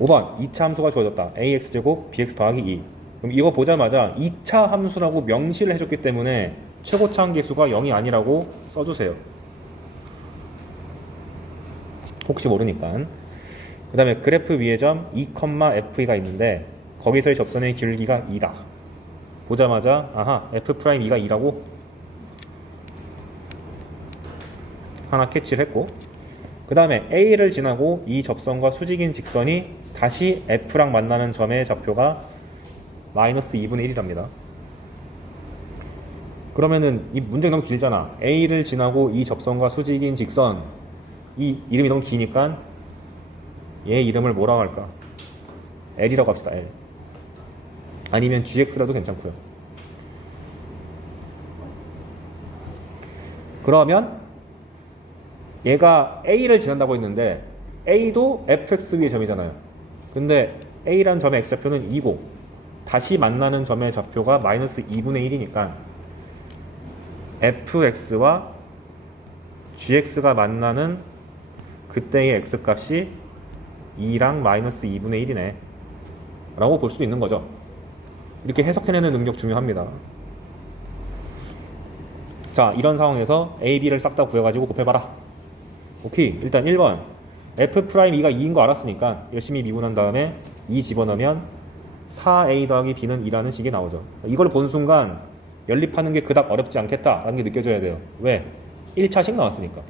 5번 2차 함수가 주어졌다. ax제곱 bx 더하기 2. 그럼 이거 보자마자 2차 함수라고 명시를 해줬기 때문에 최고차 한계수가 0이 아니라고 써주세요. 혹시 모르니까. 그 다음에 그래프 위의 점 2,f가 있는데 거기서의 접선의 기울기가 2다. 보자마자 아하 f'2가 2라고 하나 캐치를 했고, 그 다음에 A를 지나고 이 접선과 수직인 직선이 다시 F랑 만나는 점의 좌표가 마이너스 2분의 1이랍니다. 그러면은 이 문제가 너무 길잖아. A를 지나고 이 접선과 수직인 직선, 이 이름이 너무 기니까 얘 이름을 뭐라고 할까? L이라고 합시다. L. 아니면 GX라도 괜찮고요. 그러면 얘가 A를 지난다고 했는데 A도 fx 위의 점이잖아요. 근데 A라는 점의 x좌표는 2고 다시 만나는 점의 좌표가 마이너스 2분의 1이니까 fx와 gx가 만나는 그때의 x값이 2랑 마이너스 2분의 1이네 라고 볼 수도 있는 거죠. 이렇게 해석해내는 능력 중요합니다. 자, 이런 상황에서 a, b를 싹 다 구해가지고 곱해봐라. 오케이. 일단 1번 f'2가 2인 거 알았으니까 열심히 미분한 다음에 2 집어넣으면 4a 더하기 b는 2라는 식이 나오죠. 이걸 본 순간 연립하는 게 그닥 어렵지 않겠다라는 게 느껴져야 돼요. 왜? 1차식 나왔으니까.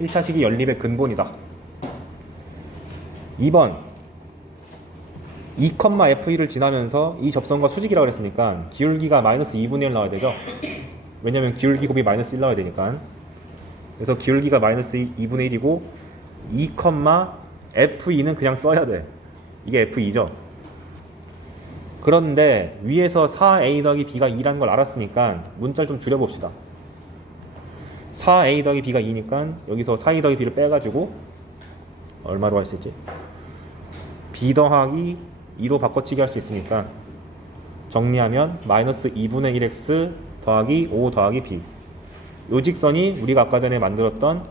1차식이 연립의 근본이다. 2번 2,f1을 지나면서 이 접선과 수직이라고 했으니까 기울기가 마이너스 2분의 1 나와야 되죠. 왜냐면 기울기 곱이 마이너스 1 나와야 되니까. 그래서 기울기가 마이너스 2분의 1이고 2,f2는 그냥 써야 돼. 이게 f2죠. 그런데 위에서 4a 더하기 b가 2라는 걸 알았으니까 문자를 좀 줄여봅시다. 4a 더하기 b가 2니까 여기서 4a 더하기 b를 빼가지고 얼마로 할 수 있지? b 더하기 2로 바꿔치기 할 수 있으니까 정리하면 마이너스 2분의 1x 더하기 5 더하기 b. 요 직선이 우리가 아까 전에 만들었던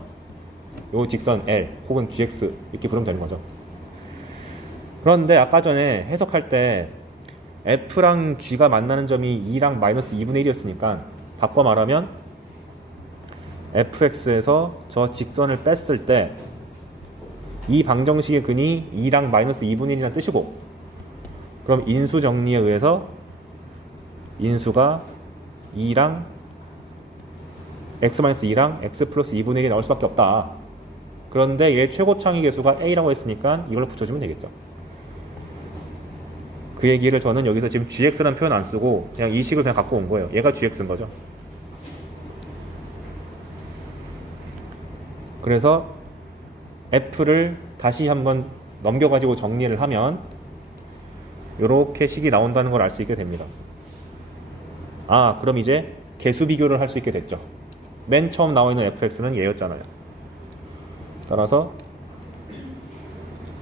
요 직선 L 혹은 GX 이렇게 부르면 되는 거죠. 그런데 아까 전에 해석할 때 F랑 G가 만나는 점이 2랑 마이너스 2분의 1이었으니까 바꿔 말하면 fx에서 저 직선을 뺐을 때 이 방정식의 근이 2랑 마이너스 2분의 1이라는 뜻이고, 그럼 인수 정리에 의해서 인수가 2랑 x-2랑 x 플러스 2분의 1이 나올 수밖에 없다. 그런데 얘 최고차항의 개수가 a라고 했으니까 이걸 붙여주면 되겠죠. 그 얘기를 저는 여기서 지금 gx라는 표현 안 쓰고 그냥 이 식을 그냥 갖고 온 거예요. 얘가 gx인 거죠. 그래서 f를 다시 한번 넘겨가지고 정리를 하면 이렇게 식이 나온다는 걸 알 수 있게 됩니다. 아, 그럼 이제 개수 비교를 할 수 있게 됐죠. 맨 처음 나와 있는 fx는 얘였잖아요. 따라서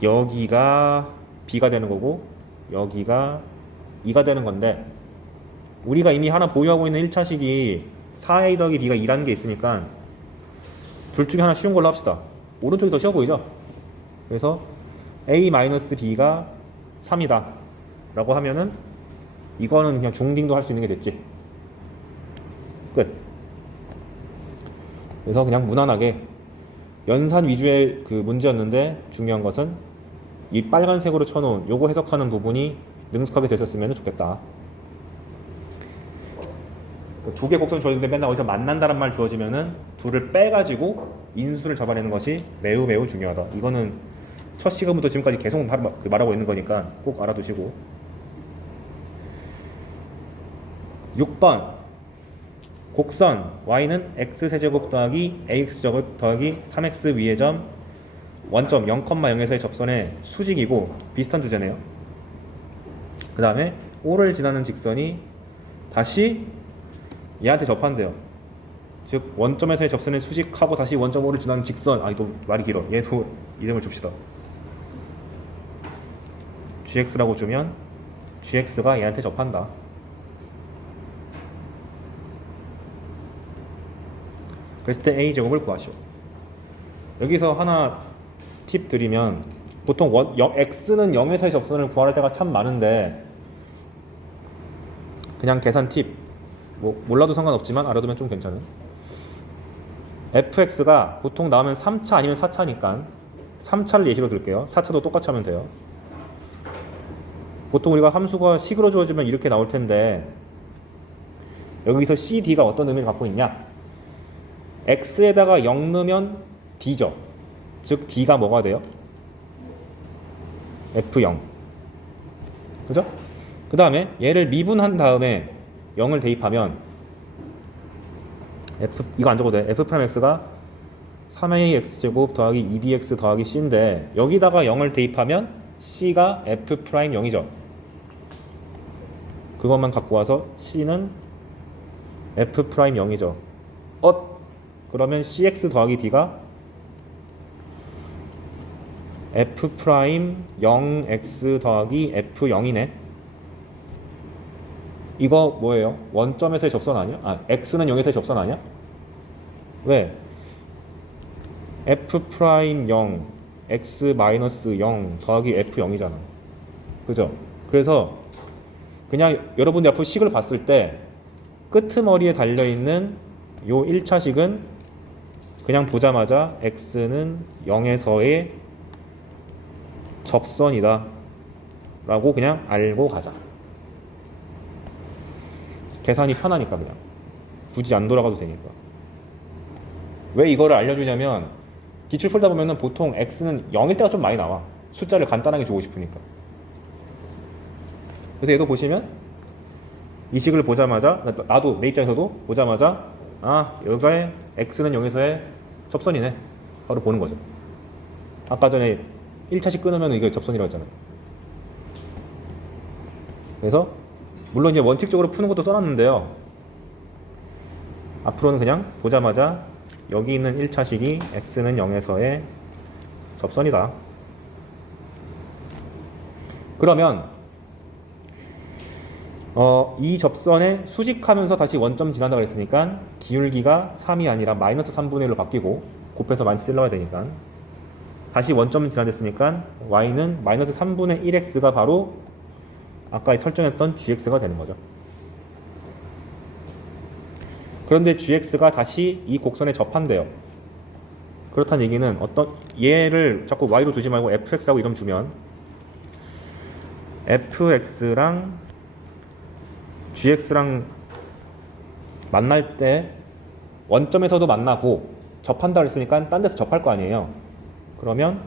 여기가 b가 되는 거고 여기가 2가 되는 건데, 우리가 이미 하나 보유하고 있는 1차식이 4a 더하기 b가 2라는 게 있으니까 둘 중에 하나 쉬운 걸로 합시다. 오른쪽이 더 쉬워 보이죠? 그래서 a-b가 3이다 라고 하면은 이거는 그냥 중딩도 할 수 있는 게 됐지. 끝. 그래서 그냥 무난하게 연산 위주의 그 문제였는데 중요한 것은 이 빨간색으로 쳐놓은 요거 해석하는 부분이 능숙하게 되셨으면 좋겠다. 두 개 곡선 주어졌는데 맨날 어디서 만난다는 말 주어지면은 둘을 빼가지고 인수를 잡아내는 것이 매우 매우 중요하다. 이거는 첫 시간부터 지금까지 계속 말하고 있는 거니까 꼭 알아두시고. 6번 곡선 y는 x세제곱 더하기 ax제곱 더하기 3x 위의 점 원점 0,0에서의 접선의 수직이고 비슷한 주제네요. 그 다음에 O를 지나는 직선이 다시 얘한테 접한대요. 즉 원점에서의 접선의 수직하고 다시 원점 O를 지나는 직선. 아, 또 말이 길어. 얘도 이름을 줍시다. gx라고 주면 gx가 얘한테 접한다. 그랬을 때 a제곱을 구하시오. 여기서 하나 팁 드리면 보통 x는 0에서의 접선을 구할 때가 참 많은데 그냥 계산 팁, 뭐 몰라도 상관없지만 알아두면 좀 괜찮은. fx가 보통 나오면 3차 아니면 4차니까 3차를 예시로 들게요. 4차도 똑같이 하면 돼요. 보통 우리가 함수가 식으로 주어지면 이렇게 나올 텐데 여기서 cd가 어떤 의미를 갖고 있냐? x에다가 0 넣으면 d죠. 즉 d가 뭐가 돼요? f0. 그죠? 그 다음에 얘를 미분한 다음에 0을 대입하면 이거 안 적어도 돼. f'x가 3ax제곱 더하기 2bx 더하기 c인데 여기다가 0을 대입하면 c가 f'0이죠. 그것만 갖고 와서 c는 f'0이죠. 그러면 cx 더하기 d가 f'0x 더하기 f0이네. 이거 뭐예요? 원점에서의 접선 아니야? x는 0에서의 접선 아니야? 왜? f'0 x-0 더하기 f0이잖아. 그죠? 그래서 그냥 여러분들 앞으로 식을 봤을 때 끄트머리에 달려있는 요 1차식은 그냥 보자마자 x는 0에서의 접선이다 라고 그냥 알고 가자. 계산이 편하니까 그냥 굳이 안 돌아가도 되니까. 왜 이거를 알려주냐면 기출 풀다 보면은 보통 x는 0일 때가 좀 많이 나와. 숫자를 간단하게 주고 싶으니까. 그래서 얘도 보시면 이 식을 보자마자 나도 내 입장에서도 보자마자 여기에 x는 0에서의 접선이네 바로 보는 거죠. 아까 전에 1차식 끊으면 이게 접선이라고 했잖아요. 그래서 물론 이제 원칙적으로 푸는 것도 써놨는데요. 앞으로는 그냥 보자마자 여기 있는 1차식이 x는 0에서의 접선이다. 그러면 이 접선에 수직하면서 다시 원점 지난다고 했으니까 기울기가 3이 아니라 마이너스 3분의 1로 바뀌고 곱해서 마이너스 1 넣어야 되니까 다시 원점 지나댔으니까 y는 마이너스 3분의 1x가 바로 아까 설정했던 gx가 되는 거죠. 그런데 gx가 다시 이 곡선에 접한대요. 그렇다는 얘기는 얘를 자꾸 y로 두지 말고 fx라고 이름 주면 fx랑 gx랑 만날 때 원점에서도 만나고 접한다 했으니까 딴 데서 접할 거 아니에요. 그러면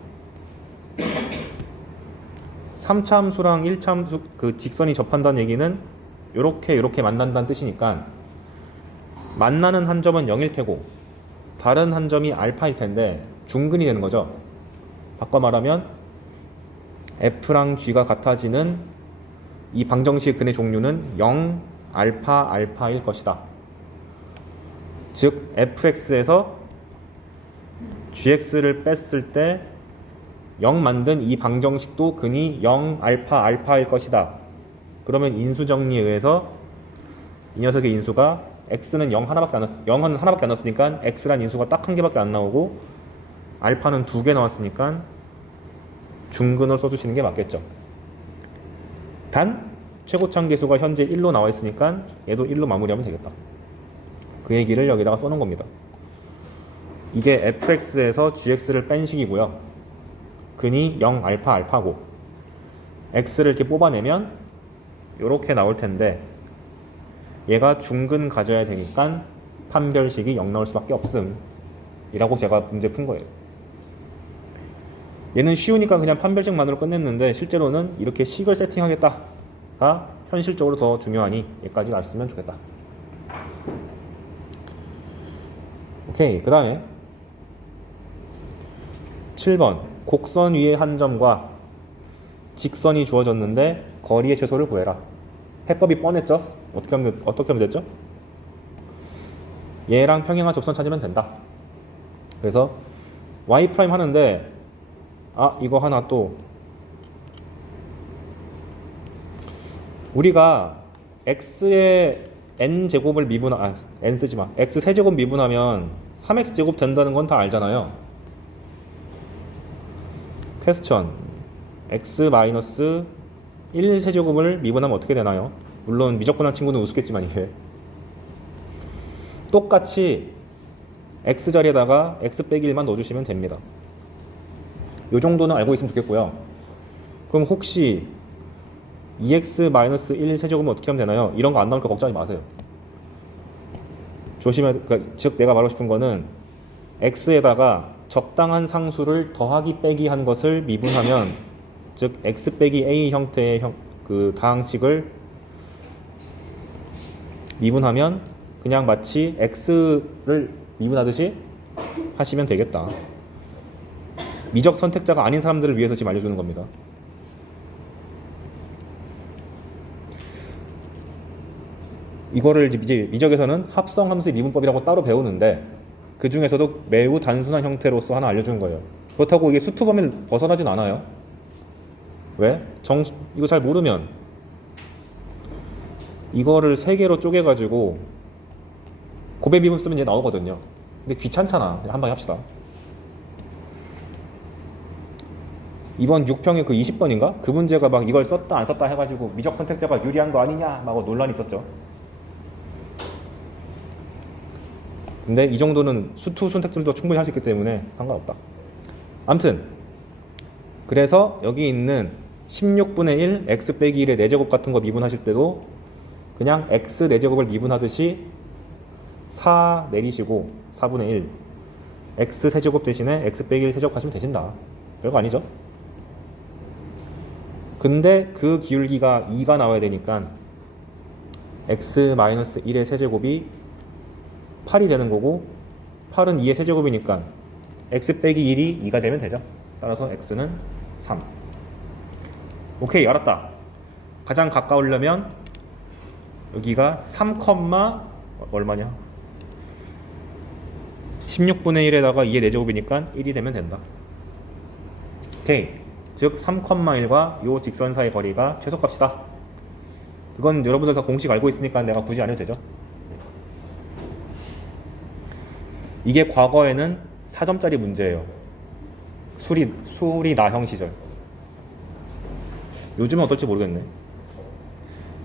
3차 함수랑 1차 함수 그 직선이 접한다는 얘기는 요렇게 만난다는 뜻이니까 만나는 한 점은 0일 테고 다른 한 점이 알파일 텐데 중근이 되는 거죠. 바꿔 말하면 f랑 g가 같아지는 이 방정식의 근의 종류는 0, 알파, 알파일 것이다. 즉 fx에서 gx를 뺐을 때 0 만든 이 방정식도 근이 0, 알파, 알파일 것이다. 그러면 인수정리에 의해서 이 녀석의 인수가 x는 0 하나밖에 안 넣었, 0은 하나밖에 안 넣었으니까 x란 인수가 딱 한 개밖에 안 나오고 알파는 2개 나왔으니까 중근을 써주시는 게 맞겠죠. 단 최고참 계수가 현재 1로 나와 있으니까 얘도 1로 마무리하면 되겠다. 그 얘기를 여기다가 써놓은 겁니다. 이게 fx에서 gx를 뺀 식이고요. 근이 0 알파 알파고 x를 이렇게 뽑아내면 이렇게 나올 텐데 얘가 중근 가져야 되니까 판별식이 0 나올 수밖에 없음 이라고 제가 문제 푼 거예요. 얘는 쉬우니까 그냥 판별식만으로 끝냈는데 실제로는 이렇게 식을 세팅하겠다가 현실적으로 더 중요하니 얘까지 알았으면 좋겠다. 오케이, 그 다음에 7번 곡선 위의 한 점과 직선이 주어졌는데 거리의 최소를 구해라. 해법이 뻔했죠? 어떻게 하면 됐죠? 얘랑 평행한 접선 찾으면 된다. 그래서 y' 하는데 이거 하나 또 우리가 x의 n제곱을 n 쓰지마 x 세제곱 미분하면 3x제곱 된다는 건 다 알잖아요. 퀘스천 x 마이너스 1 세제곱을 미분하면 어떻게 되나요? 물론 미적분한 친구는 우습겠지만 이게 똑같이 x 자리에다가 x 빼기 1만 넣어주시면 됩니다. 이 정도는 알고 있으면 좋겠고요. 그럼 혹시 2x 마이너스 1 세제곱은 어떻게 하면 되나요? 이런 거 안 나올까 걱정하지 마세요. 그러니까 즉 내가 말하고 싶은 거는 x에다가 적당한 상수를 더하기 빼기 한 것을 미분하면, 즉 x 빼기 a 형태의 그 다항식을 미분하면 그냥 마치 x를 미분하듯이 하시면 되겠다. 미적 선택자가 아닌 사람들을 위해서 지금 알려주는 겁니다. 이거를 이제 미적에서는 합성함수의 미분법이라고 따로 배우는데 그 중에서도 매우 단순한 형태로서 하나 알려주는 거예요. 그렇다고 이게 수투 범위를 벗어나진 않아요. 왜? 이거 잘 모르면 이거를 3개로 쪼개가지고 곱의 미분 쓰면 이제 나오거든요. 근데 귀찮잖아. 그냥 한 방에 합시다. 이번 6평의 그 20번인가? 그 문제가 막 이걸 썼다 안 썼다 해가지고 미적 선택자가 유리한 거 아니냐 막 논란이 있었죠. 근데 이 정도는 수투 선택들도 충분히 할 수 있기 때문에 상관없다. 암튼 그래서 여기 있는 16분의 1 x 빼기 1의 4제곱 같은 거 미분하실 때도 그냥 x 4제곱을 미분하듯이 4 내리시고 4분의 1 x 세제곱 대신에 x 빼기 1 세제곱 하시면 되신다. 별거 아니죠? 근데 그 기울기가 2가 나와야 되니까 x 1의 세제곱이 8이 되는 거고 8은 2의 세제곱이니까 x 빼기 1이 2가 되면 되죠. 따라서 x는 3. 오케이, 알았다. 가장 가까우려면 여기가 3, 얼마냐? 16분의 1에다가 2의 4제곱이니까 1이 되면 된다. 오케이. 즉 3,1과 요 직선 사이 거리가 최소값이다. 그건 여러분들 다 공식 알고 있으니까 내가 굳이 안 해도 되죠. 이게 과거에는 4점짜리 문제예요. 수리 나형 시절. 요즘은 어떨지 모르겠네.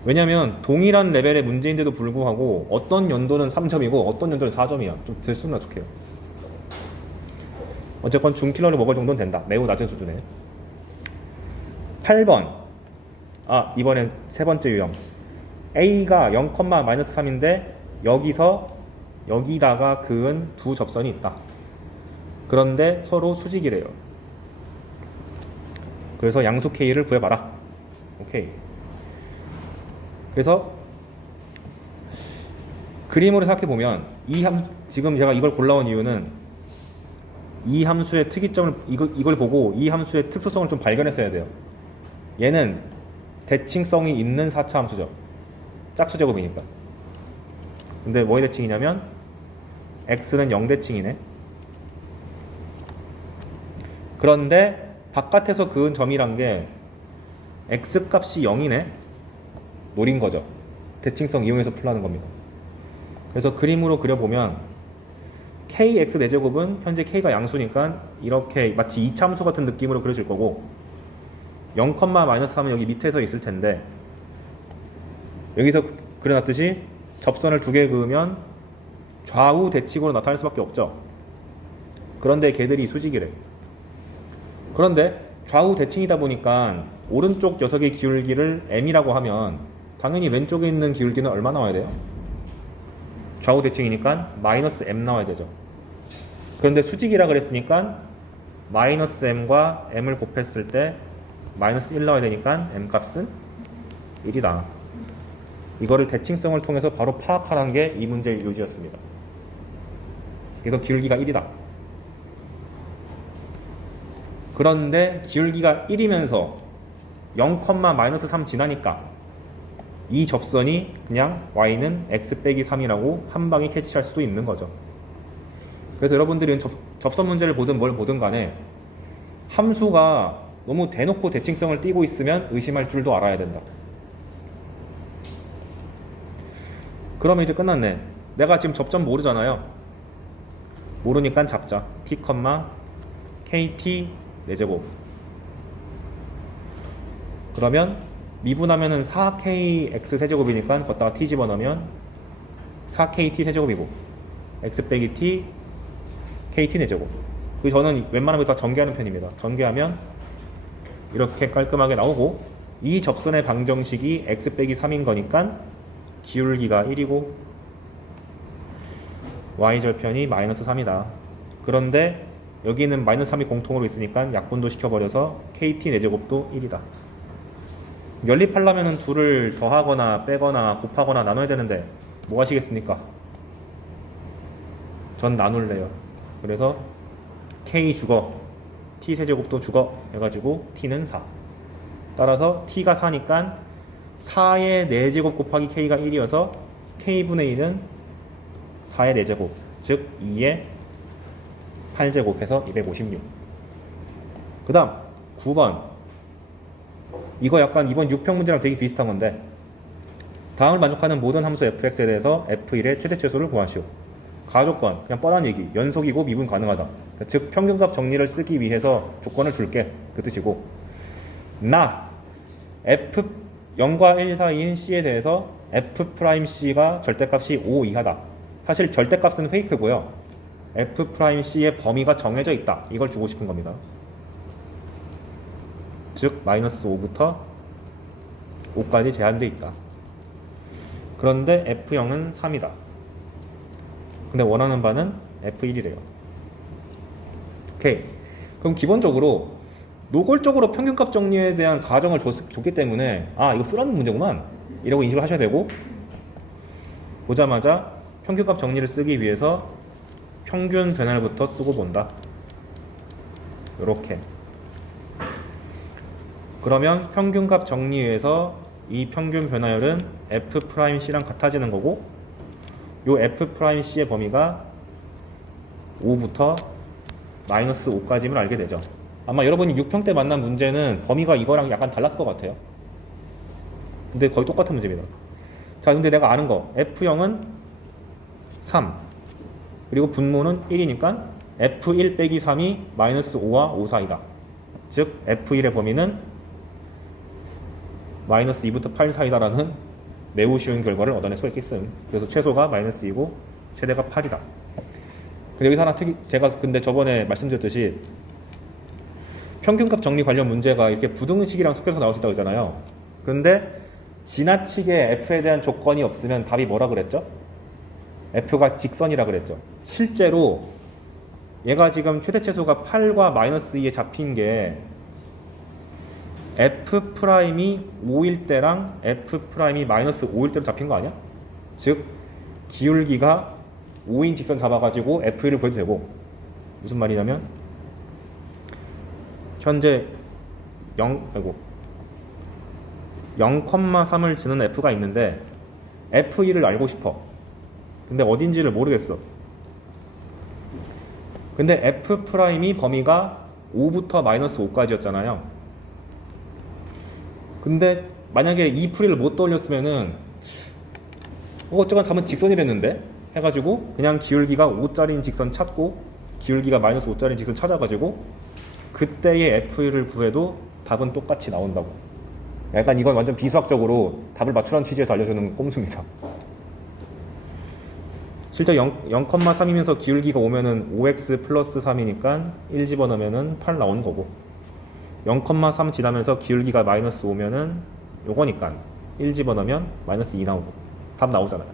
왜냐면 동일한 레벨의 문제인데도 불구하고 어떤 연도는 3점이고 어떤 연도는 4점이야. 좀 들쑥날쑥해요. 어쨌건 중킬러를 먹을 정도는 된다. 매우 낮은 수준에. 8번. 이번엔 세 번째 유형. A가 0,-3인데 여기다가 그은 두 접선이 있다. 그런데 서로 수직이래요. 그래서 양수 K를 구해봐라. 오케이. 그래서 그림으로 생각해보면 지금 제가 이걸 골라온 이유는 이 함수의 특이점을 이걸 보고 이 함수의 특수성을 좀 발견했어야 돼요. 얘는 대칭성이 있는 4차 함수죠. 짝수제곱이니까. 근데 뭐의 대칭이냐면 x는 0대칭이네. 그런데 바깥에서 그은 점이란 게 x 값이 0이네. 노린 거죠. 대칭성 이용해서 풀라는 겁니다. 그래서 그림으로 그려보면 kx 4제곱은 현재 k가 양수니까 이렇게 마치 2차 함수 같은 느낌으로 그려질 거고 0,-3은 여기 밑에서 있을 텐데 여기서 그려놨듯이 접선을 2개 그으면 좌우 대칭으로 나타날 수밖에 없죠. 그런데 걔들이 수직이래. 그런데 좌우 대칭이다 보니까 오른쪽 녀석의 기울기를 m이라고 하면 당연히 왼쪽에 있는 기울기는 얼마 나와야 돼요? 좌우 대칭이니까 -m 나와야 되죠. 그런데 수직이라 그랬으니까 -m과 m을 곱했을 때 -1 나와야 되니까 m 값은 1이다. 이거를 대칭성을 통해서 바로 파악하라는 게 이 문제의 요지였습니다. 그래서 기울기가 1이다. 그런데 기울기가 1이면서 0,-3 지나니까 이 접선이 그냥 y는 x 빼기 3이라고 한 방에 캐치할 수도 있는 거죠. 그래서 여러분들은 접선 문제를 보든 뭘 보든 간에 함수가 너무 대놓고 대칭성을 띠고 있으면 의심할 줄도 알아야 된다. 그러면 이제 끝났네. 내가 지금 접점 모르잖아요. 모르니까 잡자. t, kt 4제곱. 그러면 미분하면은 4kx 세제곱이니까 걷다가 t 집어넣으면 4kt 세제곱이고 x 빼기 t kt 4제곱. 그리고 저는 웬만하면 다 전개하는 편입니다. 전개하면 이렇게 깔끔하게 나오고, 이 접선의 방정식이 x 빼기 3인 거니까 기울기가 1이고 y절편이 마이너스 3이다. 그런데 여기는 마이너스 3이 공통으로 있으니까 약분도 시켜버려서 kt 4제곱도 1이다. 연립하려면 둘을 더하거나 빼거나 곱하거나 나눠야 되는데 뭐 하시겠습니까? 전 나눌래요. 그래서 k 죽어, t 세제곱도 죽어 해가지고 t는 4. 따라서 t가 4니까 4의 4제곱 곱하기 k가 1이어서 k분의 1은 4의 4제곱, 즉 2의 8제곱 해서 256. 그 다음 9번. 이거 약간 이번 6평 문제랑 되게 비슷한 건데, 다음을 만족하는 모든 함수 fx에 대해서 f1의 최대 최소를 구하시오. 가조건, 그냥 뻔한 얘기, 연속이고 미분 가능하다. 즉 평균값 정리를 쓰기 위해서 조건을 줄게, 그 뜻이고, 나 f 0과 1 사이인 c에 대해서 f'c가 절대값이 5 이하다. 사실 절대값은 페이크고요, f'c의 범위가 정해져 있다, 이걸 주고 싶은 겁니다. 즉 마이너스 5부터 5까지 제한돼 있다. 그런데 f0은 3이다. 근데 원하는 바는 f1이래요. 오케이. 그럼 기본적으로 노골적으로 평균값 정리에 대한 가정을 줬기 때문에 이거 쓰라는 문제구만 이라고 인식을 하셔야 되고, 보자마자 평균값 정리를 쓰기 위해서 평균 변화를부터 쓰고 본다. 이렇게. 그러면 평균값 정리에서 이 평균 변화율은 f'c랑 같아지는 거고, 요 f'c의 범위가 5부터 마이너스 5까지임을 알게 되죠. 아마 여러분이 6평 때 만난 문제는 범위가 이거랑 약간 달랐을 것 같아요. 근데 거의 똑같은 문제입니다. 자, 근데 내가 아는 거 f0은 3 그리고 분모는 1이니까 f1 빼기 3이 마이너스 5와 5 사이다. 즉 f1의 범위는 마이너스 2부터 8 사이다라는 매우 쉬운 결과를 얻어낼 수가 있겠음. 그래서 최소가 마이너스 2고 최대가 8이다. 근데 여기서 하나 제가 근데 저번에 말씀드렸듯이 평균값 정리 관련 문제가 이렇게 부등식이랑 섞여서 나올 수 있다고 했잖아요. 근데 지나치게 f에 대한 조건이 없으면 답이 뭐라 그랬죠? f가 직선이라 그랬죠. 실제로 얘가 지금 최대 최소가 8과 마이너스 2에 잡힌 게 f'이 5일 때랑 f'이 마이너스 5일 때로 잡힌 거 아니야? 즉 기울기가 5인 직선 잡아가지고 f1을 구해도 되고, 무슨 말이냐면 현재 0,3을 주는 f가 있는데 f1을 알고 싶어. 근데 어딘지를 모르겠어. 근데 f'이 범위가 5부터 마이너스 5까지였잖아요. 근데 만약에 이 풀이를 못 떠올렸으면은 어쩌면 답은 직선이랬는데 해가지고 그냥 기울기가 5짜리인 직선 찾고 기울기가 마이너스 5짜리인 직선 찾아가지고 그때의 f1을 구해도 답은 똑같이 나온다고. 약간 이건 완전 비수학적으로 답을 맞추라는 취지에서 알려주는 꼼수입니다. 실제 0,3이면서 기울기가 오면은 5x 플러스 3이니까 1 집어넣으면은 8 나오는 거고, 0,3 지나면서 기울기가 마이너스 5면은 요거니까 1 집어넣으면 마이너스 2 나오고 답 나오잖아요.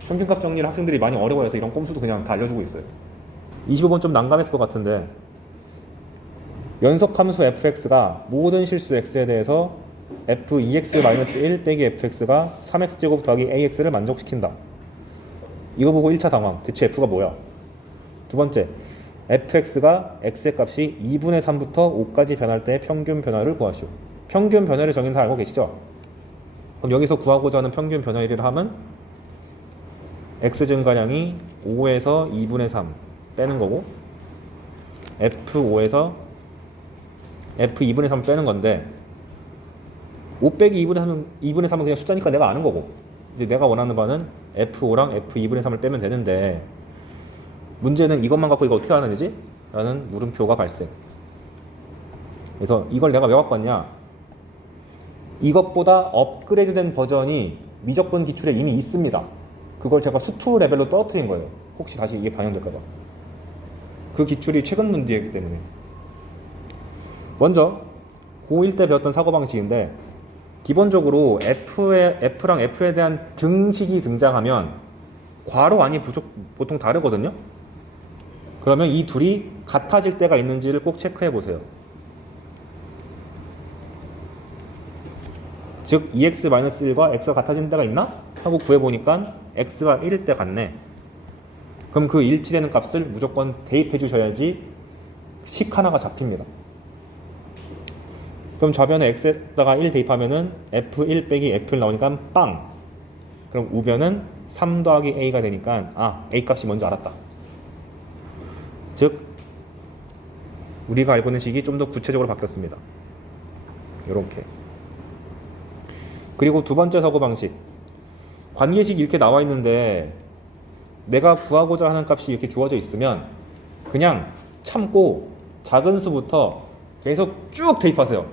평균값 정리를 학생들이 많이 어려워해서 이런 꼼수도 그냥 다 알려주고 있어요. 25번 좀 난감했을 것 같은데, 연속함수 fx가 모든 실수 x에 대해서 f2x-1 빼기 fx가 3x제곱 더하기 ax를 만족시킨다. 이거 보고 1차 당황. 대체 f가 뭐야? 두 번째, fx가 x의 값이 2분의 3부터 5까지 변할 때의 평균 변화를 구하시오. 평균 변화를 정의는 다 알고 계시죠? 그럼 여기서 구하고자 하는 평균 변화율을 하면 x 증가량이 5에서 2분의 3 빼는 거고, f5에서 f2분의 3 빼는 건데, 5 빼기 2분의 3은 그냥 숫자니까 내가 아는 거고, 이제 내가 원하는 바는 f5랑 f2분의 3을 빼면 되는데, 문제는 이것만 갖고 이거 어떻게 하는지? 라는 물음표가 발생. 그래서 이걸 내가 왜 갖고 왔냐, 이것보다 업그레이드된 버전이 미적분 기출에 이미 있습니다. 그걸 제가 수투 레벨로 떨어뜨린 거예요. 혹시 다시 이게 반영될까봐. 그 기출이 최근 문제이기 때문에. 먼저 고1 때 배웠던 사고방식인데, 기본적으로 F랑 F에 대한 등식이 등장하면 괄호 안이 보통 다르거든요. 그러면 이 둘이 같아질 때가 있는지를 꼭 체크해 보세요. 즉 2x-1과 x가 같아진 때가 있나? 하고 구해보니까 x가 1일 때 같네. 그럼 그 일치되는 값을 무조건 대입해 주셔야지 식 하나가 잡힙니다. 그럼 좌변에 x에다가 1 대입하면은 f1 빼기 f1 나오니까 빵! 그럼 우변은 3 더하기 a가 되니까 a 값이 뭔지 알았다. 즉 우리가 알고 있는 식이 좀 더 구체적으로 바뀌었습니다. 요렇게. 그리고 두 번째 사고방식, 관계식이 이렇게 나와 있는데 내가 구하고자 하는 값이 이렇게 주어져 있으면 그냥 참고 작은 수부터 계속 쭉 대입하세요.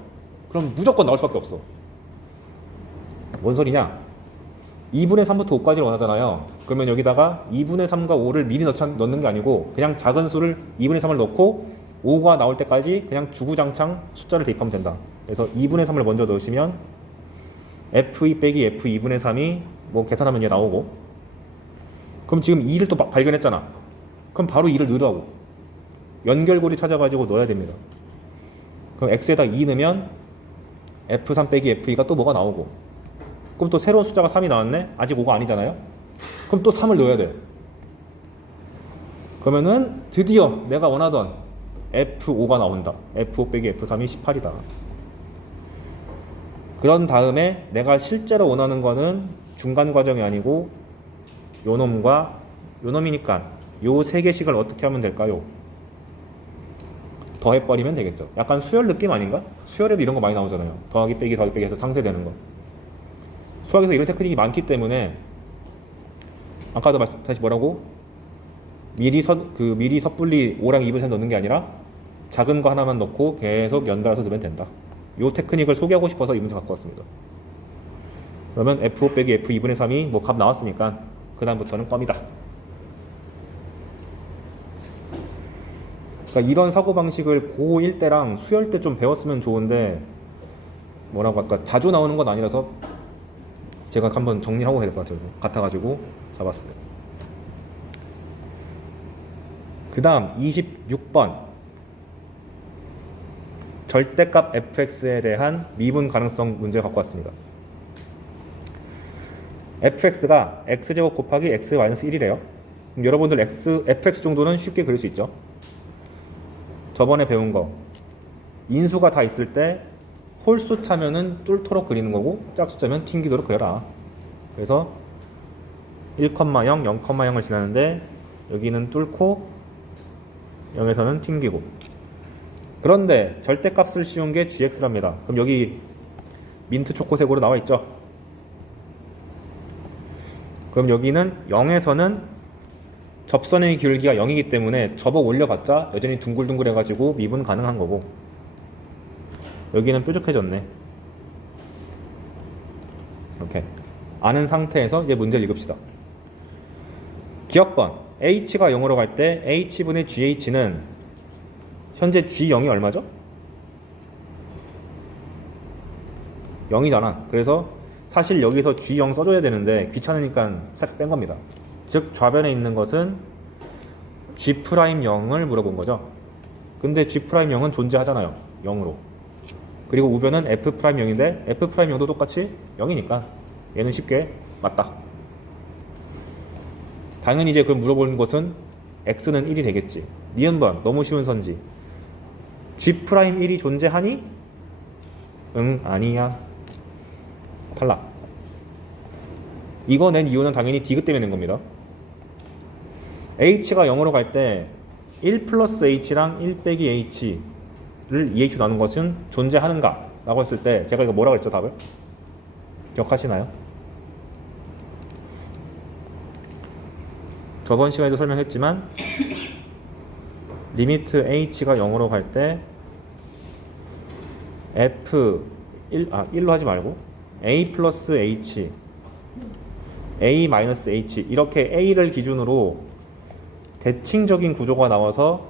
그럼 무조건 나올 수밖에 없어. 뭔 소리냐? 2분의 3부터 5까지를 원하잖아요. 그러면 여기다가 2분의 3과 5를 미리 넣는 게 아니고 그냥 작은 수를 2분의 3을 넣고 5가 나올 때까지 그냥 주구장창 숫자를 대입하면 된다. 그래서 2분의 3을 먼저 넣으시면 f2 빼기 f2분의 3이 뭐 계산하면 얘 나오고, 그럼 지금 2를 또 발견했잖아. 그럼 바로 2를 넣으라고. 연결고리 찾아가지고 넣어야 됩니다. 그럼 x에다 2 넣으면 f3 빼기 f2가 또 뭐가 나오고, 그럼 또 새로운 숫자가 3이 나왔네? 아직 5가 아니잖아요? 그럼 또 3을 넣어야 돼. 그러면은 드디어 내가 원하던 f5가 나온다. f5 빼기 f3이 18이다. 그런 다음에 내가 실제로 원하는 거는 중간 과정이 아니고 요놈과 요놈이니까 요 세 개씩을 어떻게 하면 될까요? 더해버리면 되겠죠. 약간 수열 느낌 아닌가? 수열에도 이런 거 많이 나오잖아요. 더하기 빼기 해서 상쇄되는 거. 수학에서 이런 테크닉이 많기 때문에 아까도 다시 뭐라고? 미리 섣불리 5랑 2분의 3 넣는 게 아니라 작은 거 하나만 넣고 계속 연달아서 넣으면 된다. 이 테크닉을 소개하고 싶어서 이 문제 갖고 왔습니다. 그러면 f5 빼기 f2분의 3이 뭐 값 나왔으니까 그 다음부터는 껌이다. 그러니까 이런 사고방식을 고1 때랑 수열 때 좀 배웠으면 좋은데, 뭐라고 할까, 자주 나오는 건 아니라서 제가 한번 정리를 하고 해야 될 것 같아가지고 잡았어요. 그 다음 26번 절대값 fx에 대한 미분 가능성 문제 갖고 왔습니다. fx가 x제곱 곱하기 x-1이래요. 그럼 여러분들 fx 정도는 쉽게 그릴 수 있죠. 저번에 배운 거 인수가 다 있을 때 홀수 차면은 뚫도록 그리는 거고 짝수 차면 튕기도록 그려라. 그래서 1,0, 0,0을 지나는데 여기는 뚫고 0에서는 튕기고, 그런데 절대값을 씌운 게 gx랍니다. 그럼 여기 민트 초코색으로 나와 있죠. 그럼 여기는 0에서는 접선의 기울기가 0이기 때문에 접어 올려봤자 여전히 둥글둥글 해가지고 미분 가능한 거고, 여기는 뾰족해졌네. 이렇게 아는 상태에서 이제 문제를 읽읍시다. 기억번 h가 0으로 갈 때 h분의gh는 현재 G0이 얼마죠? 0이잖아. 그래서 사실 여기서 G0 써줘야 되는데 귀찮으니까 살짝 뺀 겁니다. 즉 좌변에 있는 것은 G'0을 물어본 거죠. 근데 G'0은 존재하잖아요. 0으로. 그리고 우변은 F'0인데 F'0도 똑같이 0이니까 얘는 쉽게 맞다. 당연히 이제 그걸 물어보는 것은 X는 1이 되겠지. 니은번 너무 쉬운 선지. G'1이 존재하니? 응, 아니야. 탈락. 이거 낸 이유는 당연히 디귿 때문에 낸 겁니다. H가 0으로 갈 때 1 플러스 H랑 1 빼기 H를 2H 나눈 것은 존재하는가? 라고 했을 때 제가 이거 뭐라고 했죠, 답을? 기억하시나요? 저번 시간에도 설명했지만 리미트 h가 0으로 갈 때 F1로 하지 말고 A 플러스 H A 마이너스 H 이렇게 A를 기준으로 대칭적인 구조가 나와서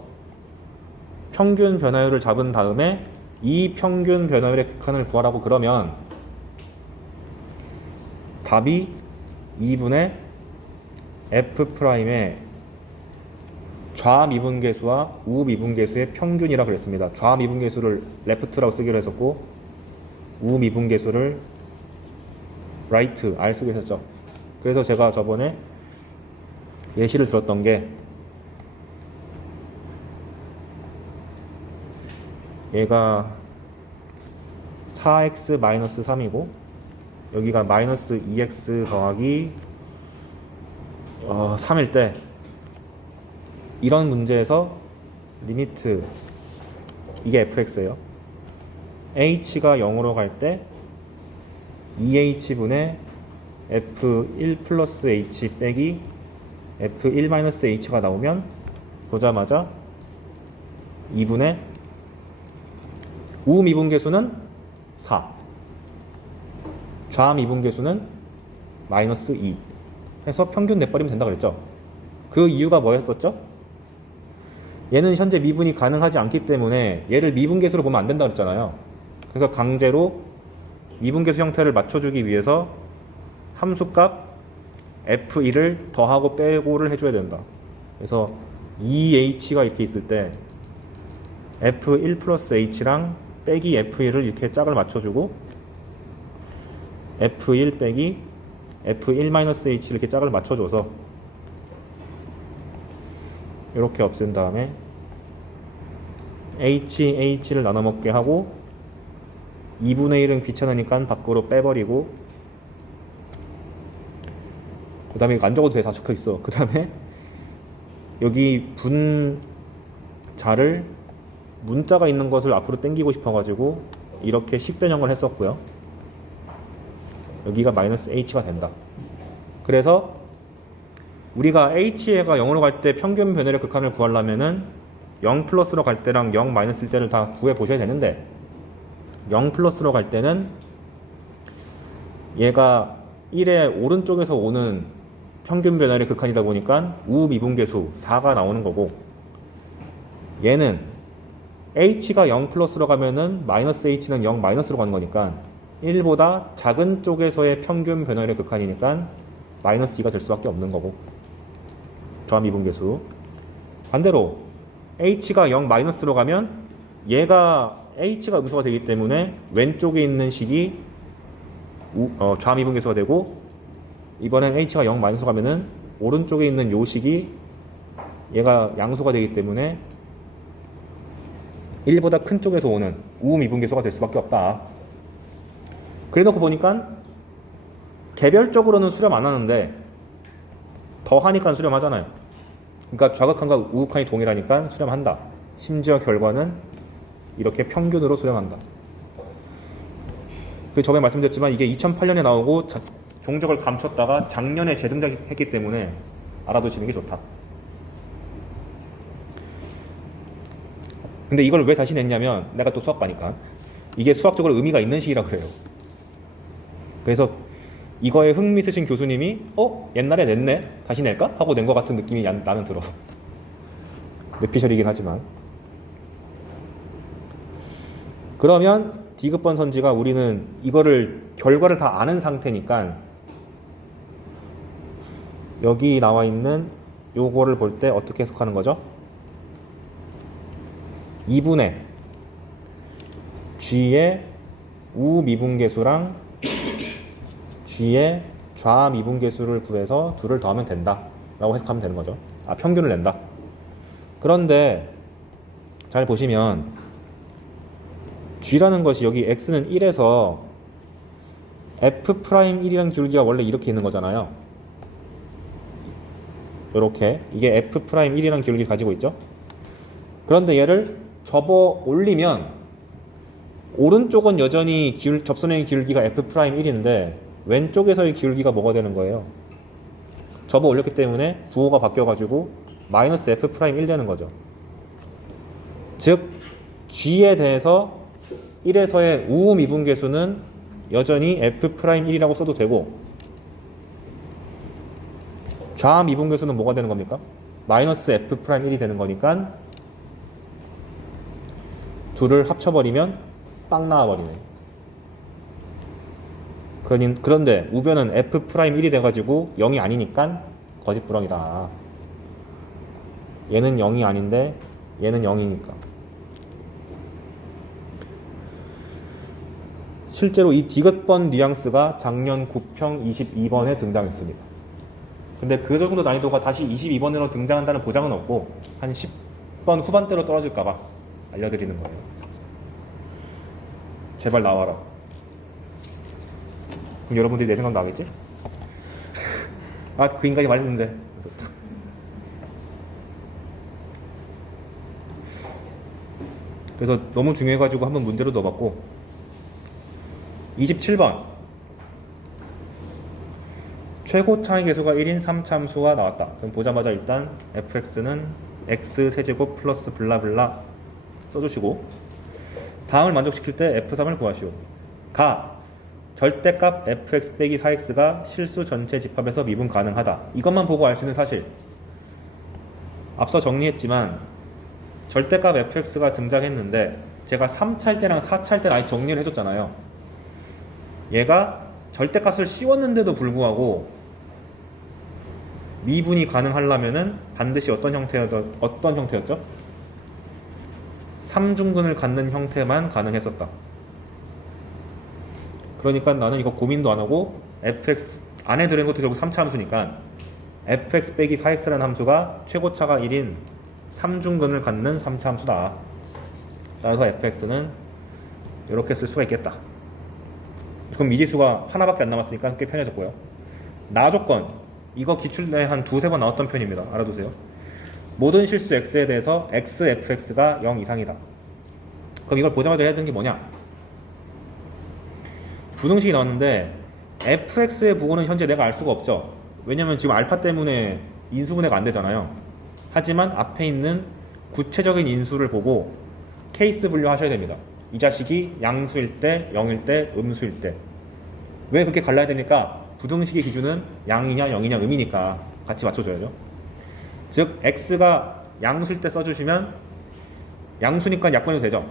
평균 변화율을 잡은 다음에 이 평균 변화율의 극한을 구하라고 그러면 답이 2분의 F'의 좌미분계수와 우미분계수의 평균이라고 그랬습니다. 좌미분계수를 left라고 쓰기로 했었고 우미분계수를 right, R 쓰기로 했었죠. 그래서 제가 저번에 예시를 들었던 게 얘가 4x 마이너스 3이고 여기가 마이너스 2x 더하기 3일 때 이런 문제에서 리미트 이게 fx예요. h가 0으로 갈 때 2h분의 f1 플러스 h 빼기 f1 마이너스 h가 나오면 보자마자 2분의 우미분계수는 4 좌미분계수는 마이너스 2 해서 평균 내버리면 된다고 그랬죠. 그 이유가 뭐였었죠? 얘는 현재 미분이 가능하지 않기 때문에 얘를 미분계수로 보면 안 된다고 그랬잖아요. 그래서 강제로 미분계수 형태를 맞춰주기 위해서 함수값 f1을 더하고 빼고를 해줘야 된다. 그래서 2h가 이렇게 있을 때 f1 플러스 h랑 빼기 f1을 이렇게 짝을 맞춰주고 f1 빼기 f1 마이너스 h를 이렇게 짝을 맞춰줘서 이렇게 없앤 다음에 h를 나눠먹게 하고 2분의 1은 귀찮으니까 밖으로 빼버리고 그 다음에 안 적어도 돼. 다 적혀있어. 그 다음에 여기 분자를 문자가 있는 것을 앞으로 당기고 싶어가지고 이렇게 식변형을 했었고요. 여기가 마이너스 h가 된다. 그래서 우리가 h가 0으로 갈 때 평균 변화율의 극한을 구하려면은 0 플러스로 갈 때랑 0 마이너스일 때를 다 구해 보셔야 되는데 0 플러스로 갈 때는 얘가 1의 오른쪽에서 오는 평균 변화율의 극한이다 보니까 우미분계수 4가 나오는 거고 얘는 h가 0 플러스로 가면은 마이너스 h는 0 마이너스로 가는 거니까 1보다 작은 쪽에서의 평균 변화율의 극한이니까 마이너스 2가 될 수밖에 없는 거고 좌미분계수 반대로 h가 0 마이너스로 가면 얘가 h가 음수가 되기 때문에 왼쪽에 있는 식이 좌미분계수가 되고 이번엔 h가 0 마이너스로 가면은 오른쪽에 있는 요 식이 얘가 양수가 되기 때문에 1보다 큰 쪽에서 오는 우미분계수가 될 수밖에 없다. 그래 놓고 보니까 개별적으로는 수렴 안 하는데 더하니까 수렴하잖아요. 그러니까 좌극한과 우극한이 동일하니까 수렴한다. 심지어 결과는 이렇게 평균으로 수렴한다. 그래서 저번에 말씀드렸지만 이게 2008년에 나오고 종적을 감췄다가 작년에 재등장했기 때문에 알아두시는 게 좋다. 근데 이걸 왜 다시 냈냐면 내가 또 수학과니까 이게 수학적으로 의미가 있는 식이라고 그래요. 그래서 이거에 흥미있으신 교수님이 옛날에 냈네? 다시 낼까? 하고 낸 것 같은 느낌이 나는 들어. 뇌피셜이긴 하지만 그러면 D급번 선지가 우리는 이거를 결과를 다 아는 상태니까 여기 나와 있는 요거를 볼 때 어떻게 해석하는 거죠? 2분의 G의 우미분계수랑 G의 좌미분계수를 구해서 둘을 더하면 된다 라고 해석하면 되는 거죠. 평균을 낸다. 그런데 잘 보시면 G라는 것이 여기 X는 1에서 F'1이라는 기울기가 원래 이렇게 있는 거잖아요. 이렇게 이게 F'1이라는 기울기를 가지고 있죠. 그런데 얘를 접어 올리면 오른쪽은 여전히 접선의 기울기가 F'1인데 왼쪽에서의 기울기가 뭐가 되는 거예요? 접어 올렸기 때문에 부호가 바뀌어가지고 마이너스 F'1 되는 거죠. 즉 G에 대해서 1에서의 우후 미분계수는 여전히 F'1이라고 써도 되고, 좌 미분계수는 뭐가 되는 겁니까? 마이너스 F'1이 되는 거니까 둘을 합쳐버리면 빵 나와버리네. 그런데 우변은 F'1이 돼가지고 0이 아니니까 거짓부렁이다. 얘는 0이 아닌데 얘는 0이니까. 실제로 이 디귿번 뉘앙스가 작년 9평 22번에 등장했습니다. 근데 그 정도 난이도가 다시 22번으로 등장한다는 보장은 없고 한 10번 후반대로 떨어질까봐 알려드리는 거예요. 제발 나와라. 그럼 여러분들이 내 생각 나겠지? 아, 그 인간이 말했는데. 그래서 너무 중요해가지고 한번 문제로 넣어봤고, 27번 최고 차이 계수가 1인 3참수가 나왔다. 그럼 보자마자 일단 fx는 x 세제곱 플러스 블라블라 써주시고, 다음을 만족시킬 때 f3을 구하시오. 가 절대값 fx 빼기 4x가 실수 전체 집합에서 미분 가능하다. 이것만 보고 알 수 있는 사실, 앞서 정리했지만 절대값 fx가 등장했는데 제가 3차일 때랑 4차일 때 아예 정리를 해줬잖아요. 얘가 절대값을 씌웠는데도 불구하고 미분이 가능하려면은 반드시 어떤 형태였죠? 3중근을 갖는 형태만 가능했었다. 그러니까 나는 이거 고민도 안 하고 fx 안에 들어있는 것도 결국 3차 함수니까 fx 빼기 4x라는 함수가 최고차가 1인 3중근을 갖는 3차 함수다. 따라서 fx는 이렇게 쓸 수가 있겠다. 그럼 미지수가 하나밖에 안 남았으니까 꽤 편해졌고요. 나 조건, 이거 기출에 한 두세 번 나왔던 편입니다. 알아두세요. 모든 실수 x에 대해서 xfx가 0 이상이다. 그럼 이걸 보자마자 해야 되는 게 뭐냐? 부등식이 나왔는데 fx의 부호는 현재 내가 알 수가 없죠. 왜냐면 지금 알파 때문에 인수분해가 안 되잖아요. 하지만 앞에 있는 구체적인 인수를 보고 케이스 분류하셔야 됩니다. 이 자식이 양수일 때, 0일 때, 음수일 때. 왜 그렇게 갈라야 되니까? 부등식의 기준은 양이냐, 0이냐, 음이니까 같이 맞춰줘야죠. 즉 x가 양수일 때 써주시면 양수니까 약분해도 되죠.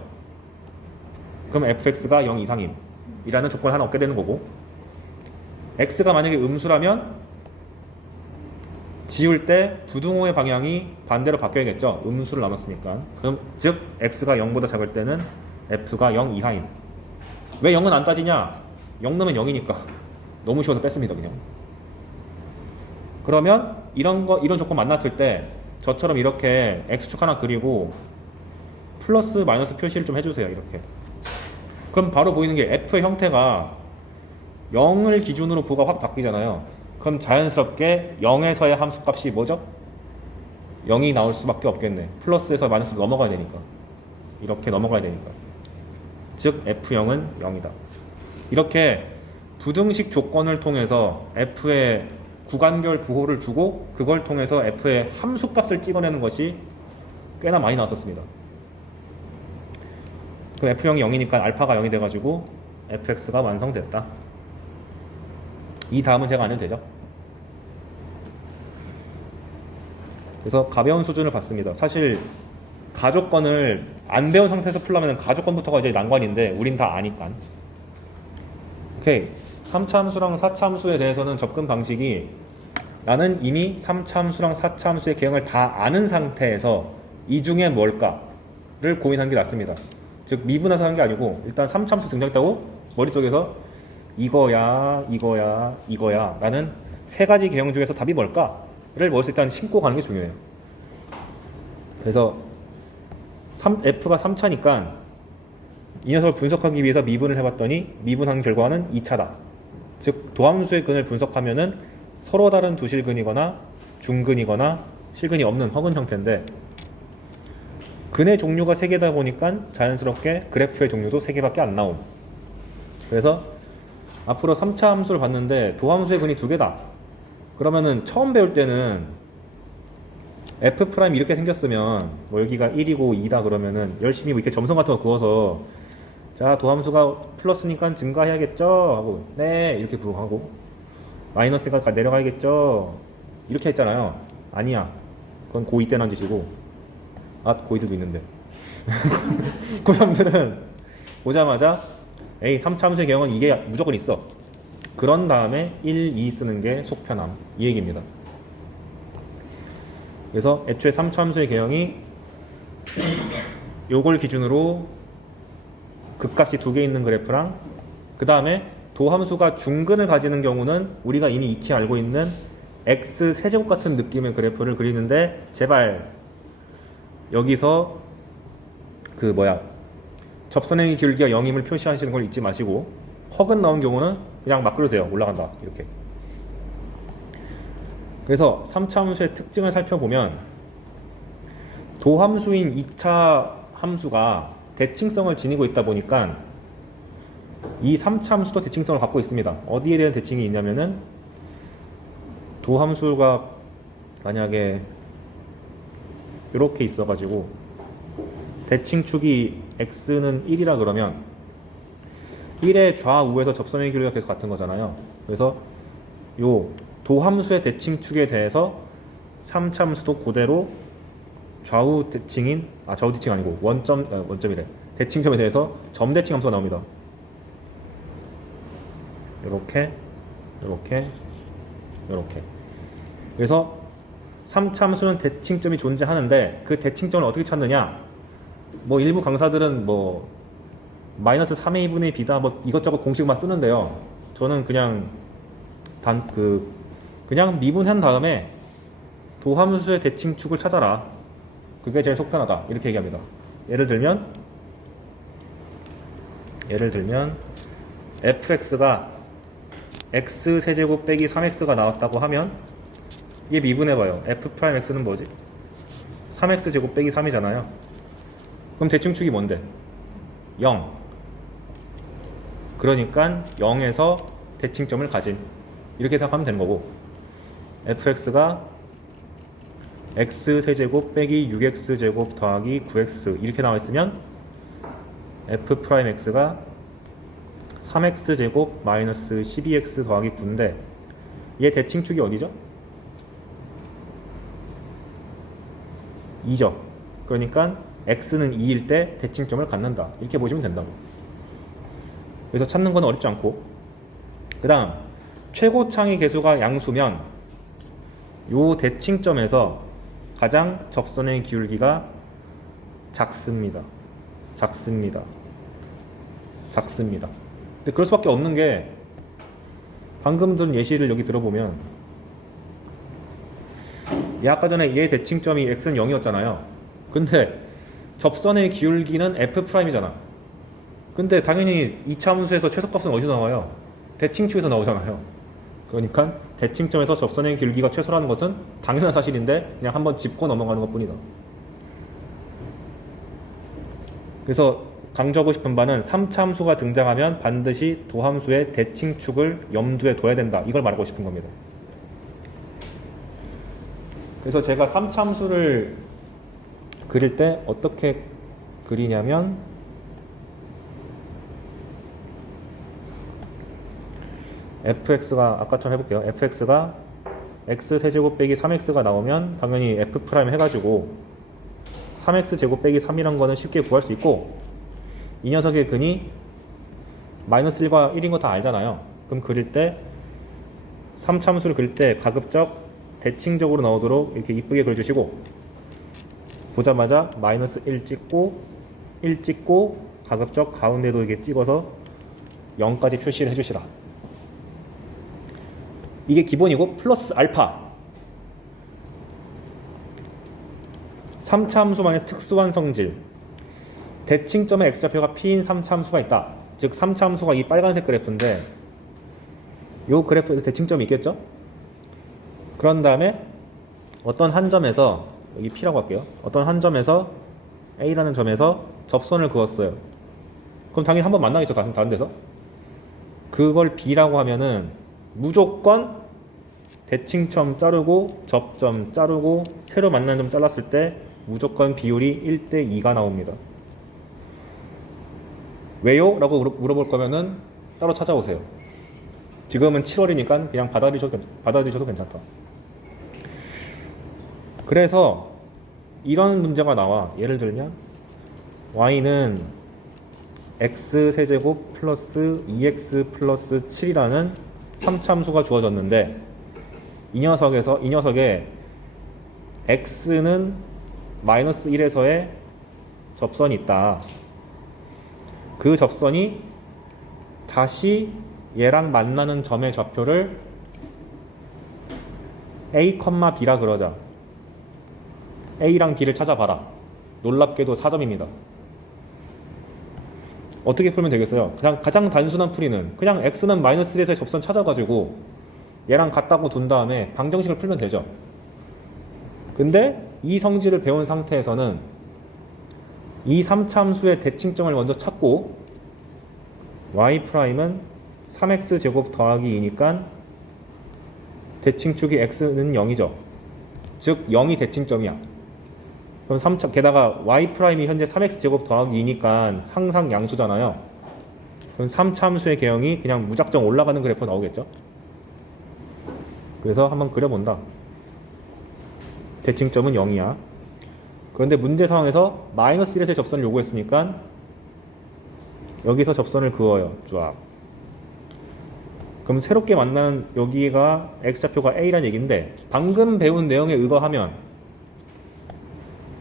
그럼 fx가 0 이상임 이라는 조건을 하나 얻게 되는 거고, x가 만약에 음수라면 지울 때 부등호의 방향이 반대로 바뀌어야겠죠. 음수를 나눴으니까. 그럼 즉 x가 0보다 작을 때는 f가 0 이하임. 왜 0은 안 따지냐? 0 넣으면 0이니까. 너무 쉬워서 뺐습니다, 그냥. 그러면 이런 조건 만났을 때 저처럼 이렇게 x축 하나 그리고 플러스 마이너스 표시를 좀 해주세요. 이렇게. 그럼 바로 보이는 게 f의 형태가 0을 기준으로 부가 확 바뀌잖아요. 그럼 자연스럽게 0에서의 함수값이 뭐죠? 0이 나올 수밖에 없겠네. 플러스에서 마이너스로 넘어가야 되니까. 이렇게 넘어가야 되니까. 즉 f0은 0이다. 이렇게 부등식 조건을 통해서 f의 구간별 부호를 주고 그걸 통해서 f의 함수값을 찍어내는 것이 꽤나 많이 나왔었습니다. 그럼 f0이 0이니까 알파가 0이 돼가지고 fx가 완성됐다. 이 다음은 제가 안 해도 되죠. 그래서 가벼운 수준을 봤습니다. 사실 가조건을 안 배운 상태에서 풀려면 가조건부터가 이제 난관인데 우린 다 아니까. 오케이. 3차 함수랑 4차 함수에 대해서는 접근 방식이, 나는 이미 3차 함수랑 4차 함수의 개형을 다 아는 상태에서 이 중에 뭘까를 고민하는 게 낫습니다. 즉 미분해서 하는 게 아니고 일단 3차 함수 등장했다고 머릿속에서 이거야 라는 세 가지 개형 중에서 답이 뭘까를 머릿속에 일단 심고 가는 게 중요해요. 그래서 f가 3차니까 이 녀석을 분석하기 위해서 미분을 해봤더니 미분한 결과는 2차다. 즉 도함수의 근을 분석하면은 서로 다른 두 실근이거나 중근이거나 실근이 없는 허근 형태인데, 근의 종류가 3개다 보니까 자연스럽게 그래프의 종류도 3개밖에 안 나옴. 그래서 앞으로 3차 함수를 봤는데 도함수의 근이 2개다. 그러면은 처음 배울 때는 f' 이렇게 생겼으면 뭐 여기가 1이고 2다 그러면은 열심히 뭐 이렇게 점선 같은 거 그어서 자, 도함수가 플러스니까 증가해야겠죠? 하고 네 이렇게 부르고 마이너스가 내려가야겠죠? 이렇게 했잖아요. 아니야, 그건 고2 때난 짓이고, 고2들도 있는데 고3들은 오자마자 에이 3차 함수의 개형은 이게 무조건 있어. 그런 다음에 1, 2 쓰는 게 속편함, 이 얘기입니다. 그래서 애초에 3차 함수의 개형이 요걸 기준으로 극값이 두 개 있는 그래프랑, 그 다음에 도함수가 중근을 가지는 경우는 우리가 이미 익히 알고 있는 x 세제곱 같은 느낌의 그래프를 그리는데, 제발 여기서 접선의 기울기가 0임을 표시하시는 걸 잊지 마시고, 허근 나온 경우는 그냥 막 그려도돼요. 올라간다 이렇게. 그래서 3차 함수의 특징을 살펴보면, 도함수인 2차 함수가 대칭성을 지니고 있다 보니까 이 3차 함수도 대칭성을 갖고 있습니다. 어디에 대한 대칭이 있냐면은, 도함수가 만약에 이렇게 있어가지고 대칭축이 x는 1이라 그러면 1의 좌우에서 접선의 길이가 계속 같은 거잖아요. 그래서 요 도함수의 대칭축에 대해서 3차 함수도 그대로 좌우 대칭인, 좌우 대칭 아니고 원점이래. 대칭점에 대해서 점대칭 함수가 나옵니다. 요렇게 그래서 3차 함수는 대칭점이 존재하는데, 그 대칭점을 어떻게 찾느냐, 일부 강사들은 마이너스 3의 2분의 b다 이것저것 공식만 쓰는데요. 저는 그냥 그냥 미분한 다음에 도함수의 대칭축을 찾아라, 그게 제일 속편하다, 이렇게 얘기합니다. 예를 들면 fx가 x세제곱 빼기 3x가 나왔다고 하면, 이게 미분해봐요. f'x는 뭐지? 3x제곱 빼기 3이잖아요. 그럼 대칭축이 뭔데? 0. 그러니까 0에서 대칭점을 가진, 이렇게 생각하면 되는 거고, fx가 x세제곱 빼기 6x제곱 더하기 9x 이렇게 나와있으면 f'x가 3x제곱 마이너스 12x 더하기 9인데, 얘 대칭축이 어디죠? 2죠. 그러니까 x는 2일 때 대칭점을 갖는다, 이렇게 보시면 된다고. 그래서 찾는 건 어렵지 않고, 그 다음 최고창의 개수가 양수면 요 대칭점에서 가장 접선의 기울기가 작습니다. 근데 그럴 수밖에 없는 게, 방금 든 예시를 여기 들어보면, 아까 전에 얘 대칭점이 x는 0이었잖아요. 근데 접선의 기울기는 f'이잖아. 근데 당연히 2차 함수에서 최소값은 어디서 나와요? 대칭축에서 나오잖아요. 그러니까 대칭점에서 접선의 기울기가 최소라는 것은 당연한 사실인데, 그냥 한번 짚고 넘어가는 것 뿐이다. 그래서 강조하고 싶은 바는, 3차 함수가 등장하면 반드시 도함수의 대칭축을 염두에 둬야 된다, 이걸 말하고 싶은 겁니다. 그래서 제가 3차 함수를 그릴 때 어떻게 그리냐면, fx가 아까처럼 해볼게요. fx가 x세제곱 빼기 3x가 나오면 당연히 f' 해가지고 3x제곱 빼기 3이란 거는 쉽게 구할 수 있고, 이 녀석의 근이 마이너스 1과 1인 거 다 알잖아요. 그럼 그릴 때 3차 함수를 그릴 때 가급적 대칭적으로 나오도록 이렇게 이쁘게 그려주시고, 보자마자 마이너스 1 찍고 1 찍고 가급적 가운데도 이렇게 찍어서 0까지 표시를 해주시라. 이게 기본이고, 플러스 알파 3차 함수만의 특수한 성질, 대칭점의 x좌표가 p인 3차 함수가 있다. 즉 3차 함수가 이 빨간색 그래프인데, 이 그래프에서 대칭점이 있겠죠? 그런 다음에 어떤 한 점에서, 여기 p라고 할게요. 어떤 한 점에서 a라는 점에서 접선을 그었어요. 그럼 당연히 한번 만나겠죠, 다른 데서. 그걸 b라고 하면은 무조건 대칭점 자르고 접점 자르고 새로 만난 점 잘랐을 때 무조건 비율이 1대 2가 나옵니다. 왜요? 라고 물어볼 거면은 따로 찾아오세요. 지금은 7월이니까 그냥 받아들이셔도 괜찮다. 그래서 이런 문제가 나와. 예를 들면 y는 x세제곱 플러스 2x 플러스 7이라는 3차함수가 주어졌는데 이 녀석에 x는 마이너스 1에서의 접선이 있다. 그 접선이 다시 얘랑 만나는 점의 좌표를 a, b라 그러자. a랑 b를 찾아봐라. 놀랍게도 4점입니다. 어떻게 풀면 되겠어요? 그냥 가장 단순한 풀이는 그냥 x는 마이너스 1에서의 접선 찾아가지고 얘랑 같다고 둔 다음에 방정식을 풀면 되죠. 근데 이 성질을 배운 상태에서는 이 3차함수의 대칭점을 먼저 찾고 y'은 3x제곱 더하기 2니까 대칭축이 x는 0이죠. 즉 0이 대칭점이야. 그럼 게다가 y'이 현재 3x제곱 더하기 2니까 항상 양수잖아요. 그럼 3차함수의 개형이 그냥 무작정 올라가는 그래프가 나오겠죠. 그래서 한번 그려본다. 대칭점은 0이야. 그런데 문제 상황에서 마이너스 1에서의 접선을 요구했으니까 여기서 접선을 그어요. 쫙. 그럼 새롭게 만나는 여기가 x좌표가 a라는 얘기인데 방금 배운 내용에 의거하면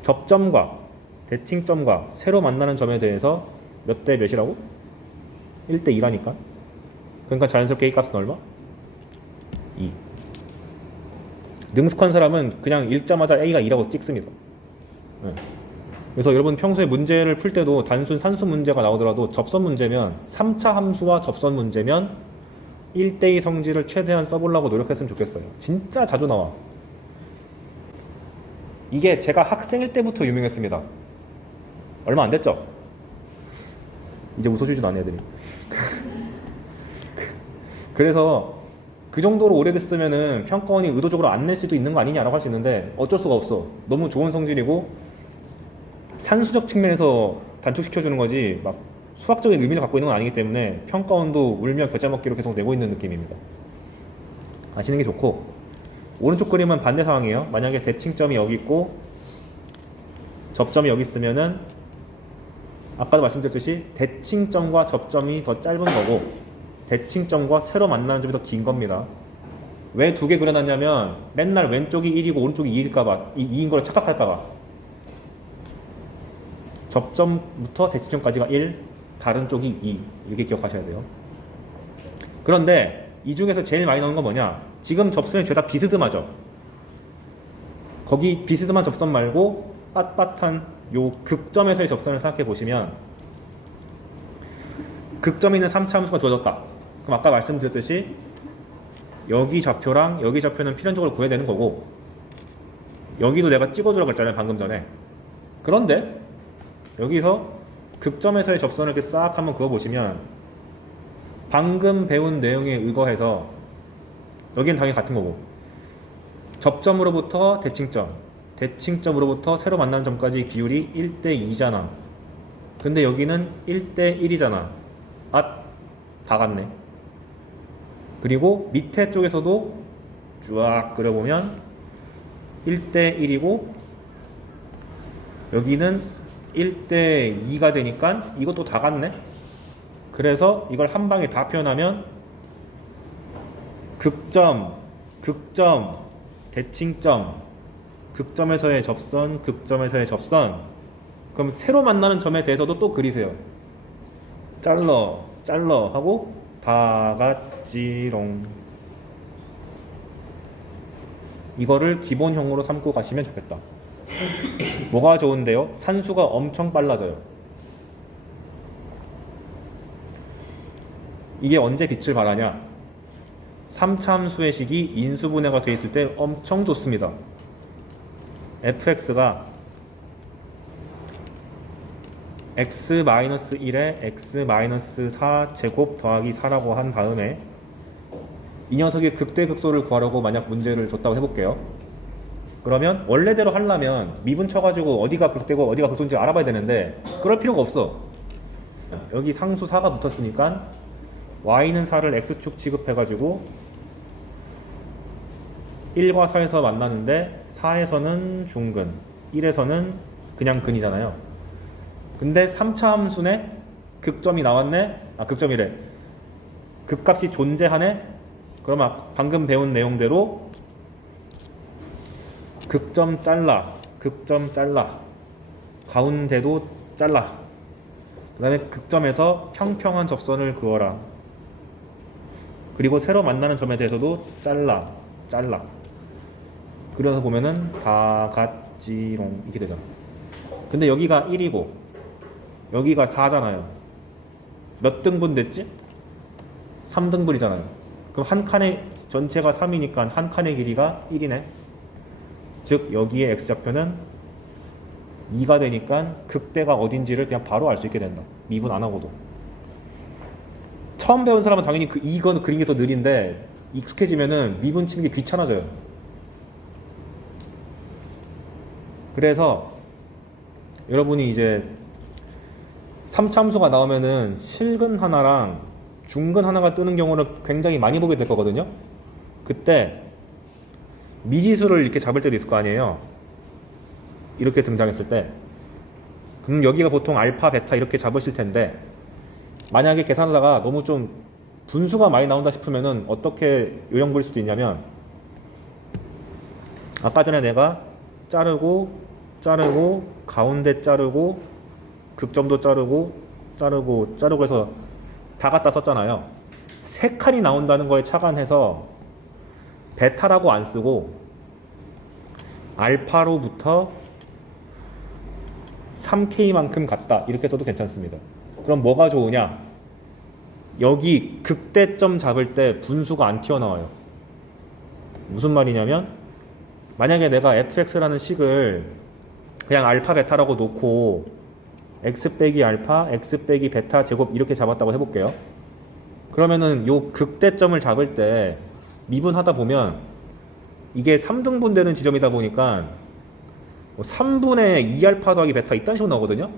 접점과 대칭점과 새로 만나는 점에 대해서 몇 대 몇이라고? 1대 2라니까. 그러니까 자연스럽게 a 값은 얼마? 2. 능숙한 사람은 그냥 읽자마자 a가 2라고 찍습니다. 네. 그래서 여러분 평소에 문제를 풀 때도 단순 산수 문제가 나오더라도 접선 문제면 3차 함수와 접선 문제면 1대2 성질을 최대한 써보려고 노력했으면 좋겠어요. 진짜 자주 나와. 이게 제가 학생일 때부터 유명했습니다. 얼마 안 됐죠? 이제 웃어주지도 않네 애들이. 그래서 그 정도로 오래됐으면은 평가원이 의도적으로 안 낼 수도 있는 거 아니냐라고 할 수 있는데 어쩔 수가 없어. 너무 좋은 성질이고 산수적 측면에서 단축시켜주는 거지 막 수학적인 의미를 갖고 있는 건 아니기 때문에 평가원도 울며 겨자 먹기로 계속 내고 있는 느낌입니다. 아시는 게 좋고, 오른쪽 그림은 반대 상황이에요. 만약에 대칭점이 여기 있고 접점이 여기 있으면은 아까도 말씀드렸듯이 대칭점과 접점이 더 짧은 거고 대칭점과 새로 만나는 점이 더 긴 겁니다. 왜 두 개 그려놨냐면 맨날 왼쪽이 1이고 오른쪽이 2일까봐 2인 걸 착각할까봐. 접점부터 대칭점까지가 1, 다른 쪽이 2 이렇게 기억하셔야 돼요. 그런데 이 중에서 제일 많이 나오는 건 뭐냐? 지금 접선이 죄다 비스듬하죠. 거기 비스듬한 접선 말고 빳빳한 요 극점에서의 접선을 생각해 보시면 극점에 있는 3차 함수가 주어졌다. 그럼 아까 말씀드렸듯이 여기 좌표랑 여기 좌표는 필연적으로 구해야 되는 거고 여기도 내가 찍어주라고 했잖아요 방금 전에. 그런데 여기서 극점에서의 접선을 이렇게 싹 한번 그어보시면 방금 배운 내용에 의거해서 여기는 당연히 같은 거고 접점으로부터 대칭점, 대칭점으로부터 새로 만나는 점까지 비율이 1대 2잖아. 근데 여기는 1대 1이잖아. 다 같네. 그리고 밑에 쪽에서도 쫙 그려보면 1대 1이고 여기는 1대 2가 되니까 이것도 다 같네. 그래서 이걸 한 방에 다 표현하면 극점, 대칭점, 극점에서의 접선, 극점에서의 접선. 그럼 새로 만나는 점에 대해서도 또 그리세요. 잘러 하고 다 같지롱. 이거를 기본형으로 삼고 가시면 좋겠다. 뭐가 좋은데요? 산수가 엄청 빨라져요. 이게 언제 빛을 발하냐? 3차 함수의 식이 인수분해가 되어 있을 때 엄청 좋습니다. fx가 x-1에 x-4 제곱 더하기 4라고 한 다음에 이 녀석의 극대극소를 구하려고 만약 문제를 줬다고 해볼게요. 그러면 원래대로 하려면 미분 쳐가지고 어디가 극대고 어디가 극소인지 알아봐야 되는데 그럴 필요가 없어. 여기 상수 4가 붙었으니까 y는 4를 x축 취급해가지고 1과 4에서 만나는데 4에서는 중근, 1에서는 그냥 근이잖아요. 근데 3차 함수네? 극점이 나왔네? 아, 극점이래. 극값이 존재하네? 그러면 방금 배운 내용대로 극점 잘라, 극점 잘라, 가운데도 잘라, 그 다음에 극점에서 평평한 접선을 그어라. 그리고 새로 만나는 점에 대해서도 잘라. 그려서 보면은 다 같지롱 이렇게 되잖아. 근데 여기가 1이고 여기가 4잖아요. 몇 등분 됐지? 3등분이잖아요. 그럼 한 칸의 전체가 3이니까 한 칸의 길이가 1이네. 즉 여기에 x좌표는 2가 되니까 극대가 어딘지를 그냥 바로 알 수 있게 된다. 미분 안 하고도. 처음 배운 사람은 당연히 이건 그린 게 더 느린데 익숙해지면은 미분 치는 게 귀찮아져요. 그래서 여러분이 이제 3차 함수가 나오면은 실근 하나랑 중근 하나가 뜨는 경우를 굉장히 많이 보게 될 거거든요. 그때 미지수를 이렇게 잡을 때도 있을 거 아니에요. 이렇게 등장했을 때. 그럼 여기가 보통 알파, 베타 이렇게 잡으실 텐데 만약에 계산하다가 너무 좀 분수가 많이 나온다 싶으면은 어떻게 요령 부릴 수도 있냐면 아까 전에 내가 자르고 가운데 자르고 극점도 자르고 해서 다 갖다 썼잖아요. 3칸이 나온다는 거에 착안해서 베타라고 안 쓰고 알파로부터 3K만큼 같다 이렇게 써도 괜찮습니다. 그럼 뭐가 좋으냐? 여기 극대점 잡을 때 분수가 안 튀어나와요. 무슨 말이냐면 만약에 내가 fx라는 식을 그냥 알파 베타라고 놓고 x 빼기 알파, x 빼기 베타 제곱 이렇게 잡았다고 해볼게요. 그러면은 요 극대점을 잡을 때 미분하다 보면 이게 3등분 되는 지점이다 보니까 3분의 2알파 더하기 베타 이딴 식으로 나오거든요.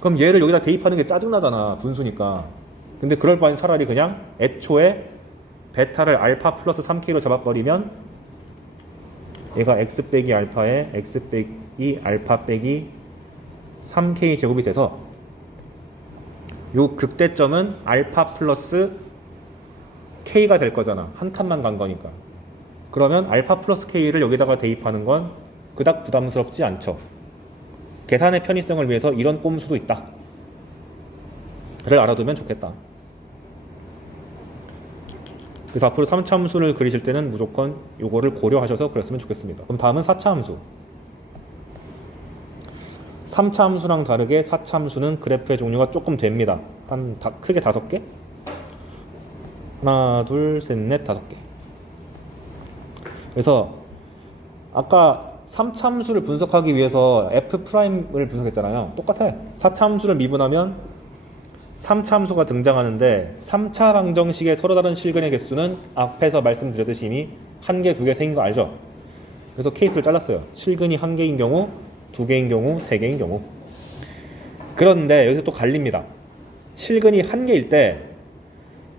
그럼 얘를 여기다 대입하는 게 짜증나잖아. 분수니까. 근데 그럴 바엔 차라리 그냥 애초에 베타를 알파 플러스 3K로 잡아버리면 얘가 x 빼기 알파에 x 빼기 알파 빼기 3K 제곱이 돼서 요 극대점은 알파 플러스 K가 될 거잖아. 한 칸만 간 거니까. 그러면 알파 플러스 K를 여기다가 대입하는 건 그닥 부담스럽지 않죠. 계산의 편의성을 위해서 이런 꼼수도 있다. 를 알아두면 좋겠다. 그래서 앞으로 3차 함수를 그리실 때는 무조건 요거를 고려하셔서 그렸으면 좋겠습니다. 그럼 다음은 4차 함수. 3차 함수랑 다르게 4차 함수는 그래프의 종류가 조금 됩니다. 크게 5개? 하나, 둘, 셋, 넷, 5개. 그래서 아까 3차 함수를 분석하기 위해서 F'을 분석했잖아요. 똑같아. 4차 함수를 미분하면 3차 함수가 등장하는데 3차 방정식의 서로 다른 실근의 개수는 앞에서 말씀드렸듯이 이미 1개, 2개, 3개인 거 알죠? 그래서 케이스를 잘랐어요. 실근이 1개인 경우, 2개인 경우, 3개인 경우. 그런데 여기서 또 갈립니다. 실근이 1개일 때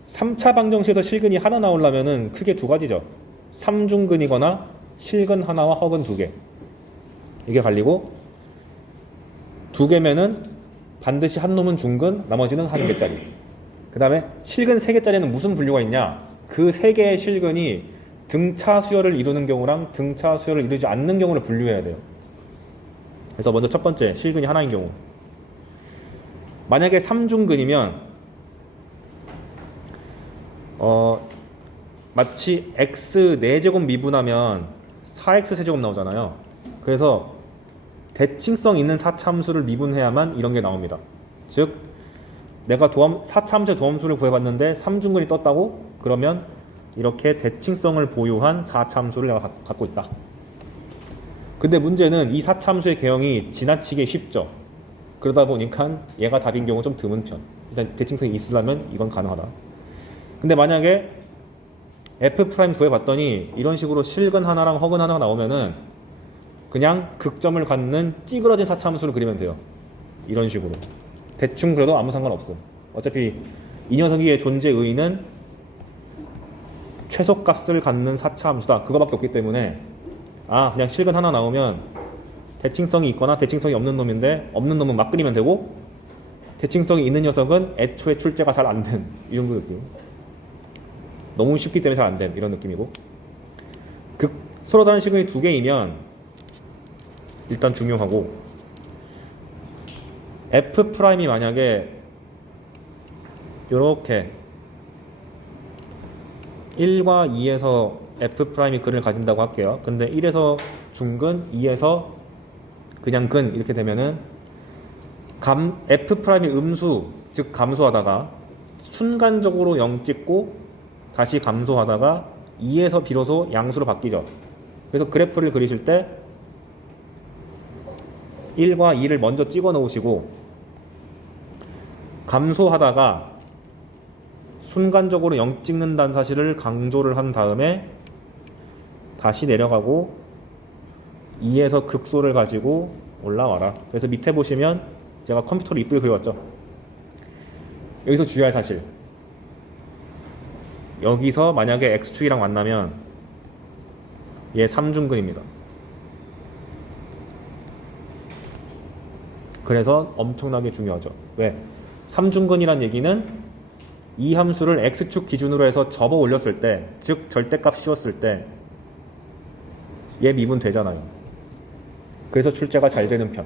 3차 방정식에서 실근이 하나 나오려면은 크게 2가지죠. 3중근이거나 실근 하나와 허근 2개. 이게 갈리고 2개면은 반드시 한 놈은 중근, 나머지는 1개짜리. 그 다음에 실근 3개짜리는 무슨 분류가 있냐? 그 3개의 실근이 등차 수열을 이루는 경우랑 등차 수열을 이루지 않는 경우를 분류해야 돼요. 그래서 먼저 첫 번째, 실근이 하나인 경우. 만약에 3중근이면 마치 x 4제곱 미분하면 4x 세제곱 나오잖아요. 그래서 대칭성 있는 4차 함수를 미분해야만 이런 게 나옵니다. 즉 내가 4차 함수의 도함수를 구해봤는데 3중근이 떴다고? 그러면 이렇게 대칭성을 보유한 4차 함수를 내가 갖고 있다. 근데 문제는 이 4차 함수의 개형이 지나치게 쉽죠. 그러다 보니까 얘가 답인 경우 좀 드문 편. 일단 대칭성이 있으려면 이건 가능하다. 근데 만약에 F' 구해봤더니 이런 식으로 실근 하나랑 허근 하나가 나오면은 그냥 극점을 갖는 찌그러진 4차 함수를 그리면 돼요. 이런 식으로. 대충 그래도 아무 상관없음. 어차피 이 녀석의 존재 의의는 최소값을 갖는 4차 함수다. 그거밖에 없기 때문에 그냥 실근 하나 나오면 대칭성이 있거나 대칭성이 없는 놈인데 없는 놈은 막 그리면 되고 대칭성이 있는 녀석은 애초에 출제가 잘 안 된 이 정도 느낌. 너무 쉽기 때문에 잘 안 된 이런 느낌이고 서로 다른 실근이 두 개이면 일단 중요하고 F'이 만약에 요렇게 1과 2에서 F'이 근을 가진다고 할게요. 근데 1에서 중근, 2에서 그냥 근 이렇게 되면은 F'이 음수 즉 감소하다가 순간적으로 0 찍고 다시 감소하다가 2에서 비로소 양수로 바뀌죠. 그래서 그래프를 그리실 때 1과 2를 먼저 찍어 놓으시고 감소하다가 순간적으로 0 찍는다는 사실을 강조를 한 다음에 다시 내려가고 2에서 극소를 가지고 올라와라. 그래서 밑에 보시면 제가 컴퓨터로 이쁘게 그려왔죠. 여기서 주의할 사실, 여기서 만약에 X축이랑 만나면 얘 3중근입니다. 그래서 엄청나게 중요하죠. 왜? 3중근이란 얘기는 이 함수를 X축 기준으로 해서 접어 올렸을 때, 즉 절대값 씌웠을 때 얘 미분 되잖아요. 그래서 출제가 잘 되는 편.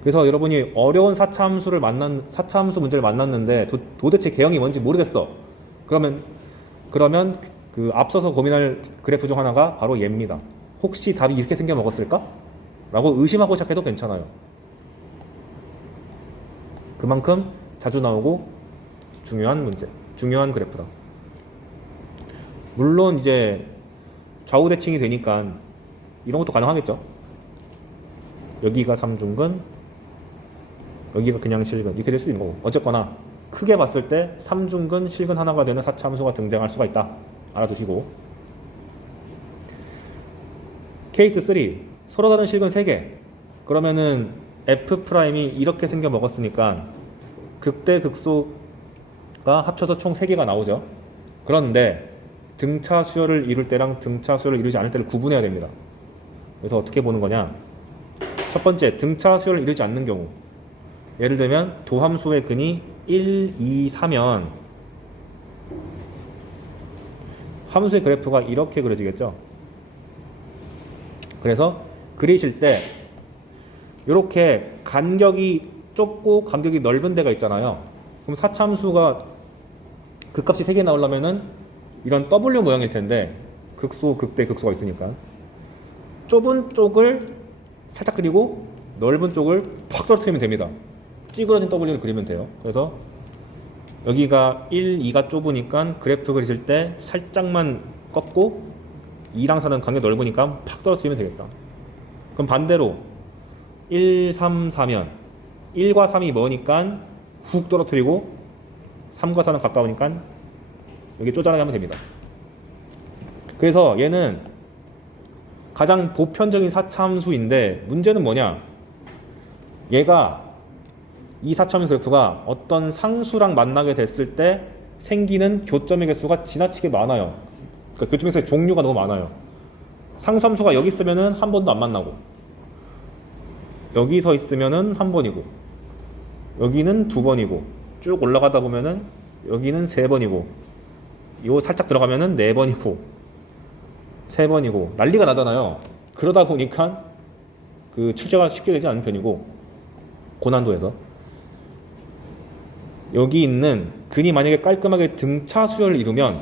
그래서 여러분이 어려운 4차 함수 문제를 만났는데 도대체 개형이 뭔지 모르겠어. 그러면 그 앞서서 고민할 그래프 중 하나가 바로 얘입니다. 혹시 답이 이렇게 생겨 먹었을까? 라고 의심하고 시작해도 괜찮아요. 그만큼 자주 나오고 중요한 문제, 중요한 그래프다. 물론 이제 좌우 대칭이 되니까 이런 것도 가능하겠죠. 여기가 3중근, 여기가 그냥 실근 이렇게 될 수도 있는 거고, 어쨌거나 크게 봤을 때 3중근, 실근 하나가 되는 4차 함수가 등장할 수가 있다. 알아두시고, 케이스 3 서로 다른 실근 3개. 그러면은 F'이 이렇게 생겨 먹었으니까 극대 극소가 합쳐서 총 3개가 나오죠. 그런데 등차 수열을 이룰 때랑 등차 수열을 이루지 않을 때를 구분해야 됩니다. 그래서 어떻게 보는 거냐, 첫 번째, 등차 수열을 이루지 않는 경우, 예를 들면 도함수의 근이 1, 2, 4면 함수의 그래프가 이렇게 그려지겠죠. 그래서 그리실 때 이렇게 간격이 좁고 간격이 넓은 데가 있잖아요. 그럼 4차 함수가 그 값이 3개 나오려면은 이런 W 모양일 텐데, 극소, 극대, 극소가 있으니까 좁은 쪽을 살짝 그리고 넓은 쪽을 팍 떨어뜨리면 됩니다. 찌그러진 W를 그리면 돼요. 그래서 여기가 1, 2가 좁으니까 그래프 그리실 때 살짝만 꺾고 2랑 4는 간격이 넓으니까 팍 떨어뜨리면 되겠다. 그럼 반대로 1, 3, 4면 1과 3이 머니까 훅 떨어뜨리고 3과 4는 가까우니까 여기 쪼잔하게 하면 됩니다. 그래서 얘는 가장 보편적인 4차 함수인데, 문제는 뭐냐, 얘가 이 4차 함수 그래프가 어떤 상수랑 만나게 됐을 때 생기는 교점의 개수가 지나치게 많아요. 그러니까 교점의 개수의 종류가 너무 많아요. 상수함수가 여기 있으면은 한 번도 안 만나고, 여기 서 있으면은 한 번이고, 여기는 2번이고, 쭉 올라가다 보면은 여기는 3번이고, 요 살짝 들어가면은 4번이고 3번이고 난리가 나잖아요. 그러다 보니까 그 출제가 쉽게 되지 않은 편이고, 고난도에서 여기 있는 근이 만약에 깔끔하게 등차 수열을 이루면,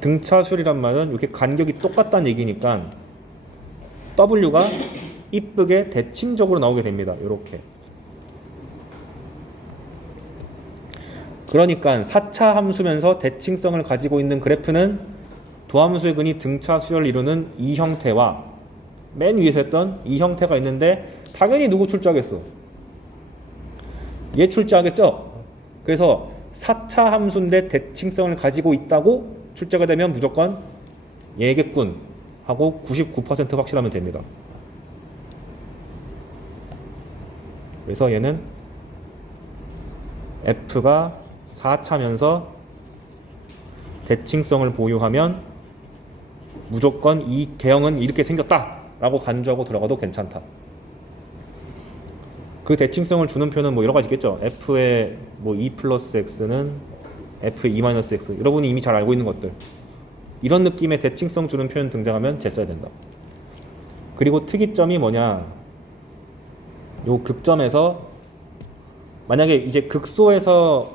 등차 수열이란 말은 이렇게 간격이 똑같다는 얘기니까 W가 이쁘게 대칭적으로 나오게 됩니다. 이렇게. 그러니까 4차 함수면서 대칭성을 가지고 있는 그래프는 도함수의 근이 등차 수열을 이루는 이 형태와 맨 위에서 했던 이 형태가 있는데, 당연히 누구 출제하겠어? 얘 출제하겠죠? 그래서 4차 함수인데 대칭성을 가지고 있다고 출제가 되면 무조건 얘겠군 하고 99% 확실하면 됩니다. 그래서 얘는 f가 4차면서 대칭성을 보유하면 무조건 이 개형은 이렇게 생겼다 라고 간주하고 들어가도 괜찮다. 그 대칭성을 주는 표는 뭐 여러 가지 있겠죠. f의 뭐 2 플러스 x는 f의 2 마이너스 x, 여러분이 이미 잘 알고 있는 것들, 이런 느낌의 대칭성 주는 표현 등장하면 재 써야 된다. 그리고 특이점이 뭐냐, 요 극점에서 만약에 이제 극소에서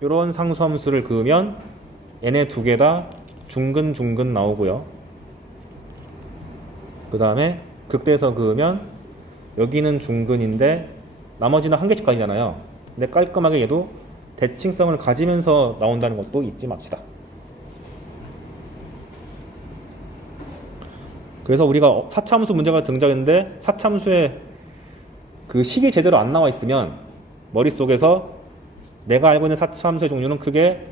이런 상수함수를 그으면 얘네 두 개 다 중근 나오고요. 그 다음에 극대에서 그으면 여기는 중근인데 나머지는 한 개씩 가지잖아요. 근데 깔끔하게 얘도 대칭성을 가지면서 나온다는 것도 잊지 맙시다. 그래서 우리가 사차함수 문제가 등장했는데 사차함수의 그 식이 제대로 안 나와 있으면 머릿속에서 내가 알고 있는 사차함수의 종류는 크게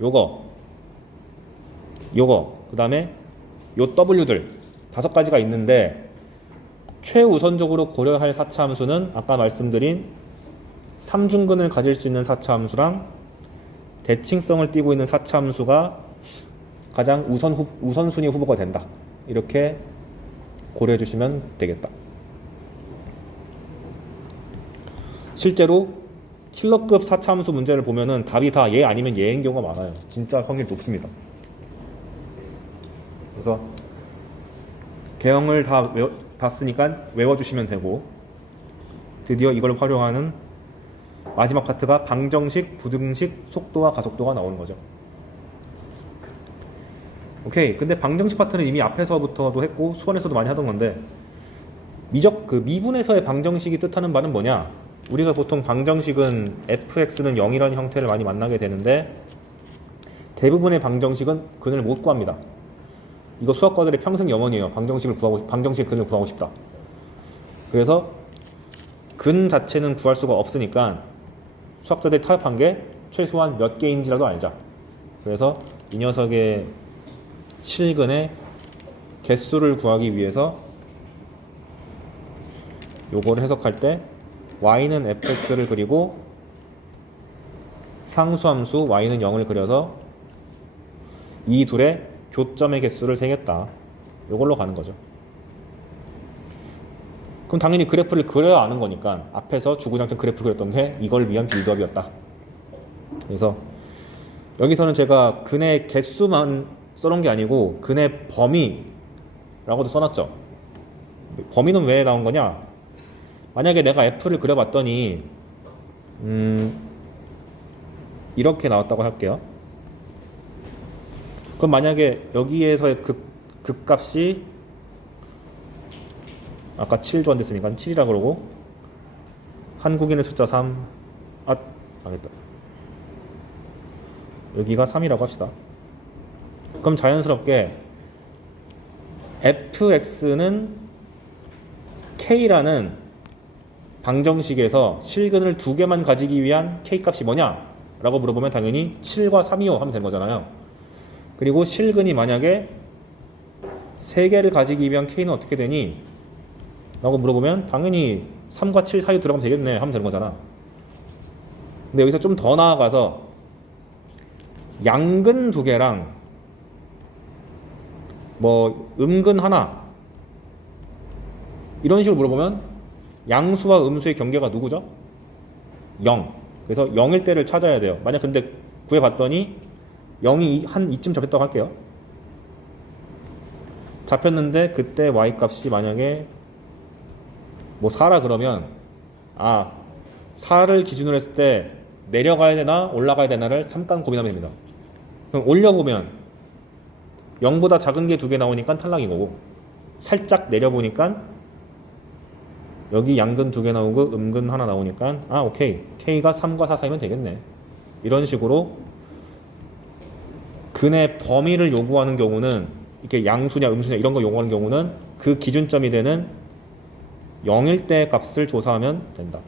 요거 그 다음에 요 W들 5가지가 있는데 최우선적으로 고려할 사차함수는 아까 말씀드린 3중근을 가질 수 있는 사차함수랑 대칭성을 띠고 있는 사차함수가 가장 우선순위 후보가 된다. 이렇게 고려해 주시면 되겠다. 실제로 킬러급 사차함수 문제를 보면은 답이 다 얘 아니면 얘인 경우가 많아요. 진짜 확률 높습니다. 그래서 개형을 다 봤으니까 외워주시면 되고, 드디어 이걸 활용하는 마지막 파트가 방정식, 부등식, 속도와 가속도가 나오는 거죠. 오케이. 근데 방정식 파트는 이미 앞에서부터도 했고 수원에서도 많이 하던 건데, 미분에서의 방정식이 뜻하는 바는 뭐냐? 우리가 보통 방정식은 fx는 0이라는 형태를 많이 만나게 되는데 대부분의 방정식은 근을 못 구합니다. 이거 수학과들의 평생 염원이에요. 방정식의 근을 구하고 싶다. 그래서 근 자체는 구할 수가 없으니까 수학자들이 타협한 게 최소한 몇 개인지라도 알자. 그래서 이 녀석의 실근의 개수를 구하기 위해서 요거를 해석할 때 y는 fx를 그리고 상수함수 y는 0을 그려서 이 둘의 교점의 개수를 세겠다. 요걸로 가는 거죠. 그럼 당연히 그래프를 그려야 아는 거니까 앞에서 주구장창 그래프 그렸던 게 이걸 위한 빌드업이었다. 그래서 여기서는 제가 근의 개수만 써놓은 게 아니고 근의 범위라고도 써놨죠. 범위는 왜 나온 거냐? 만약에 내가 f를 그려봤더니 이렇게 나왔다고 할게요. 그럼 만약에 여기에서의 극값이 아까 7 좋아했으니까 7이라 그러고 한국인의 숫자 3, 망했다. 여기가 3이라고 합시다. 그럼 자연스럽게 fx는 k라는 방정식에서 실근을 2개만 가지기 위한 k값이 뭐냐? 라고 물어보면 당연히 7과 3이요 하면 되는 거잖아요. 그리고 실근이 만약에 3개를 가지기 위한 k는 어떻게 되니? 라고 물어보면 당연히 3과 7 사이 들어가면 되겠네 하면 되는 거잖아. 근데 여기서 좀 더 나아가서 양근 2개랑 뭐 음근 하나 이런 식으로 물어보면 양수와 음수의 경계가 누구죠? 0. 그래서 0일 때를 찾아야 돼요. 만약 근데 구해봤더니 0이 한 이쯤 잡혔다고 할게요. 잡혔는데 그때 y값이 만약에 뭐 4라 그러면 4를 기준으로 했을 때 내려가야 되나 올라가야 되나를 잠깐 고민하면 됩니다. 그럼 올려보면 0보다 작은 게 2개 나오니까 탈락인 거고, 살짝 내려보니까 여기 양근 2개 나오고 음근 하나 나오니까 오케이, k가 3과 4 사이면 되겠네. 이런 식으로 근의 범위를 요구하는 경우는, 이렇게 양수냐 음수냐 이런 거 요구하는 경우는 그 기준점이 되는 0일 때 값을 조사하면 된다.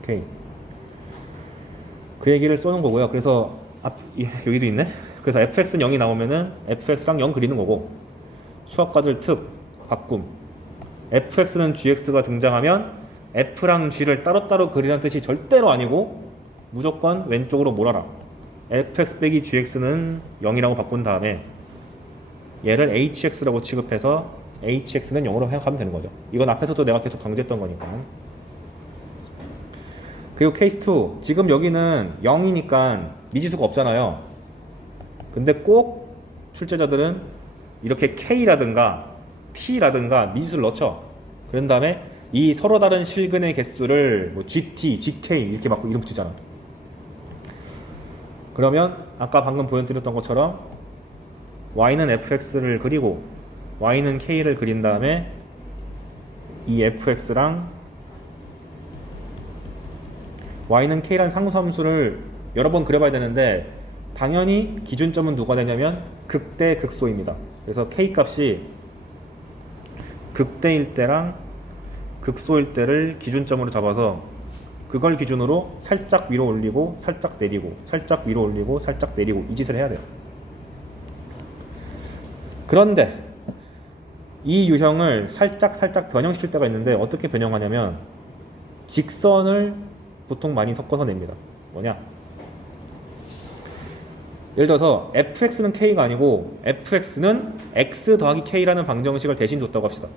오케이. 그 얘기를 써놓은 거고요. 그래서 여기도 있네. 그래서 fx는 0이 나오면은 fx랑 0 그리는 거고, 수학과들 특 바꿈. fx는 gx가 등장하면 f랑 g를 따로따로 그리는 뜻이 절대로 아니고 무조건 왼쪽으로 몰아라. fx 빼기 gx는 0이라고 바꾼 다음에 얘를 hx라고 취급해서 hx는 0으로 생각하면 되는 거죠. 이건 앞에서도 내가 계속 강조했던 거니까. 그리고 케이스 2, 지금 여기는 0이니까 미지수가 없잖아요. 근데 꼭 출제자들은 이렇게 k라든가 t라든가 미지수를 넣죠. 그런 다음에 이 서로 다른 실근의 개수를 뭐 gt, gk 이렇게 막 이름 붙이잖아. 그러면 아까 방금 보여드렸던 것처럼 y는 fx를 그리고 y는 k를 그린 다음에 이 fx랑 y는 k라는 상수함수를 여러 번 그려봐야 되는데 당연히 기준점은 누가 되냐면 극대 극소입니다. 그래서 k 값이 극대일 때랑 극소일 때를 기준점으로 잡아서 그걸 기준으로 살짝 위로 올리고 살짝 내리고 살짝 위로 올리고 살짝 내리고 이 짓을 해야 돼요. 그런데 이 유형을 살짝 변형시킬 때가 있는데 어떻게 변형하냐면 직선을 보통 많이 섞어서 냅니다. 뭐냐? 예를 들어서 fx는 k가 아니고 fx는 x 더하기 k라는 방정식을 대신 줬다고 합시다.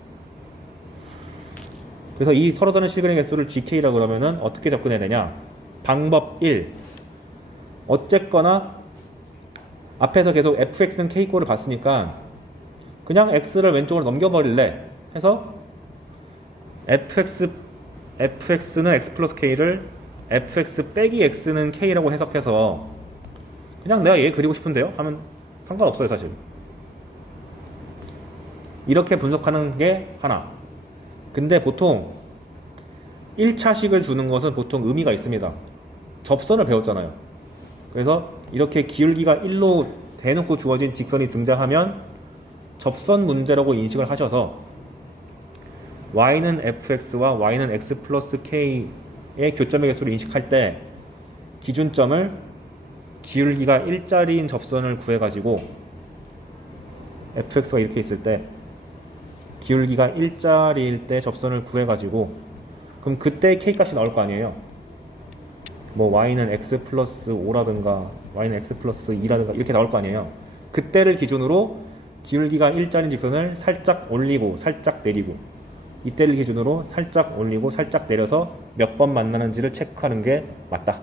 그래서 이 서로 다른 실근의 개수를 gk라고 그러면은 어떻게 접근해야 되냐? 방법 1. 어쨌거나 앞에서 계속 fx는 k꼴을 봤으니까 그냥 x를 왼쪽으로 넘겨버릴래 해서 fx는 x 플러스 k를 fx 빼기 x는 k라고 해석해서 그냥 내가 얘 그리고 싶은데요? 하면 상관없어요 사실. 이렇게 분석하는 게 하나. 근데 보통 1차식을 두는 것은 보통 의미가 있습니다. 접선을 배웠잖아요. 그래서 이렇게 기울기가 1로 대놓고 주어진 직선이 등장하면 접선 문제라고 인식을 하셔서 y는 fx와 y는 x 플러스 k의 교점의 개수를 인식할 때 기준점을 기울기가 1짜리인 접선을 구해가지고 fx가 이렇게 있을 때 기울기가 1짜리일 때 접선을 구해가지고 그럼 그때 k값이 나올 거 아니에요. 뭐 y는 x 플러스 5라든가 y는 x 플러스 2라든가 이렇게 나올 거 아니에요. 그때를 기준으로 기울기가 1짜리인 직선을 살짝 올리고 살짝 내리고 이때를 기준으로 살짝 올리고 살짝 내려서 몇 번 만나는지를 체크하는 게 맞다.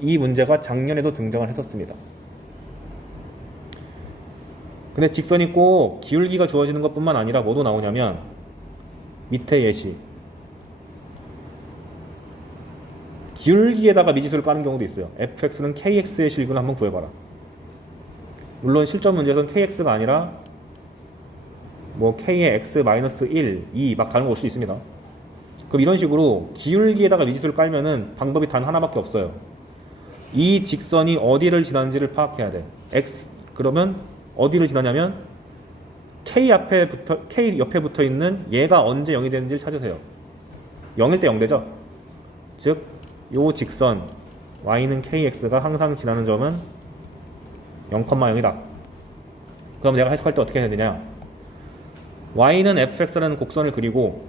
이 문제가 작년에도 등장을 했었습니다. 근데 직선이 꼭 기울기가 주어지는 것뿐만 아니라 뭐도 나오냐면 밑에 예시 기울기에다가 미지수를 까는 경우도 있어요. fx는 kx의 실근을 한번 구해봐라. 물론 실전 문제에서는 kx가 아니라 뭐 k의 x-1, 2 막 다른 거 올 수 있습니다. 그럼 이런 식으로 기울기에다가 미지수를 깔면은 방법이 단 하나밖에 없어요. 이 직선이 어디를 지나는지를 파악해야 돼. 그러면 어디를 지나냐면 k 옆에 붙어 있는 얘가 언제 0이 되는지를 찾으세요. 0일 때 0되죠. 즉, 요 직선 y는 kx가 항상 지나는 점은 0,0이다. 그럼 내가 해석할 때 어떻게 해야 되냐? y는 fx라는 곡선을 그리고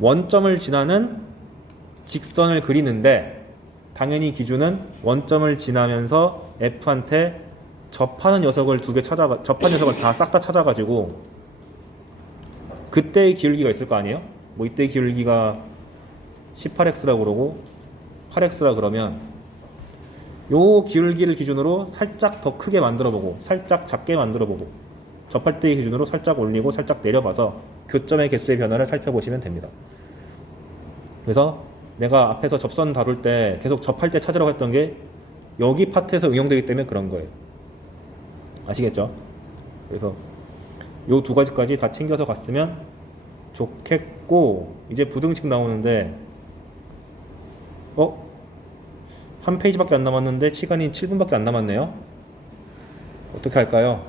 원점을 지나는 직선을 그리는데 당연히 기준은 원점을 지나면서 f한테 접하는 녀석을 접하는 녀석을 다 싹 다 찾아가지고 그때의 기울기가 있을 거 아니에요? 뭐 이때의 기울기가 18x라고 그러고 8x라 그러면 요 기울기를 기준으로 살짝 더 크게 만들어보고 살짝 작게 만들어보고 접할 때의 기준으로 살짝 올리고 살짝 내려봐서 교점의 개수의 변화를 살펴보시면 됩니다. 그래서 내가 앞에서 접선 다룰 때 계속 접할 때 찾으라고 했던 게 여기 파트에서 응용되기 때문에 그런 거예요. 아시겠죠? 그래서 요 두 가지까지 다 챙겨서 갔으면 좋겠고 이제 부등식 나오는데 한 페이지밖에 안 남았는데 시간이 7분밖에 안 남았네요. 어떻게 할까요?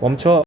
멈춰.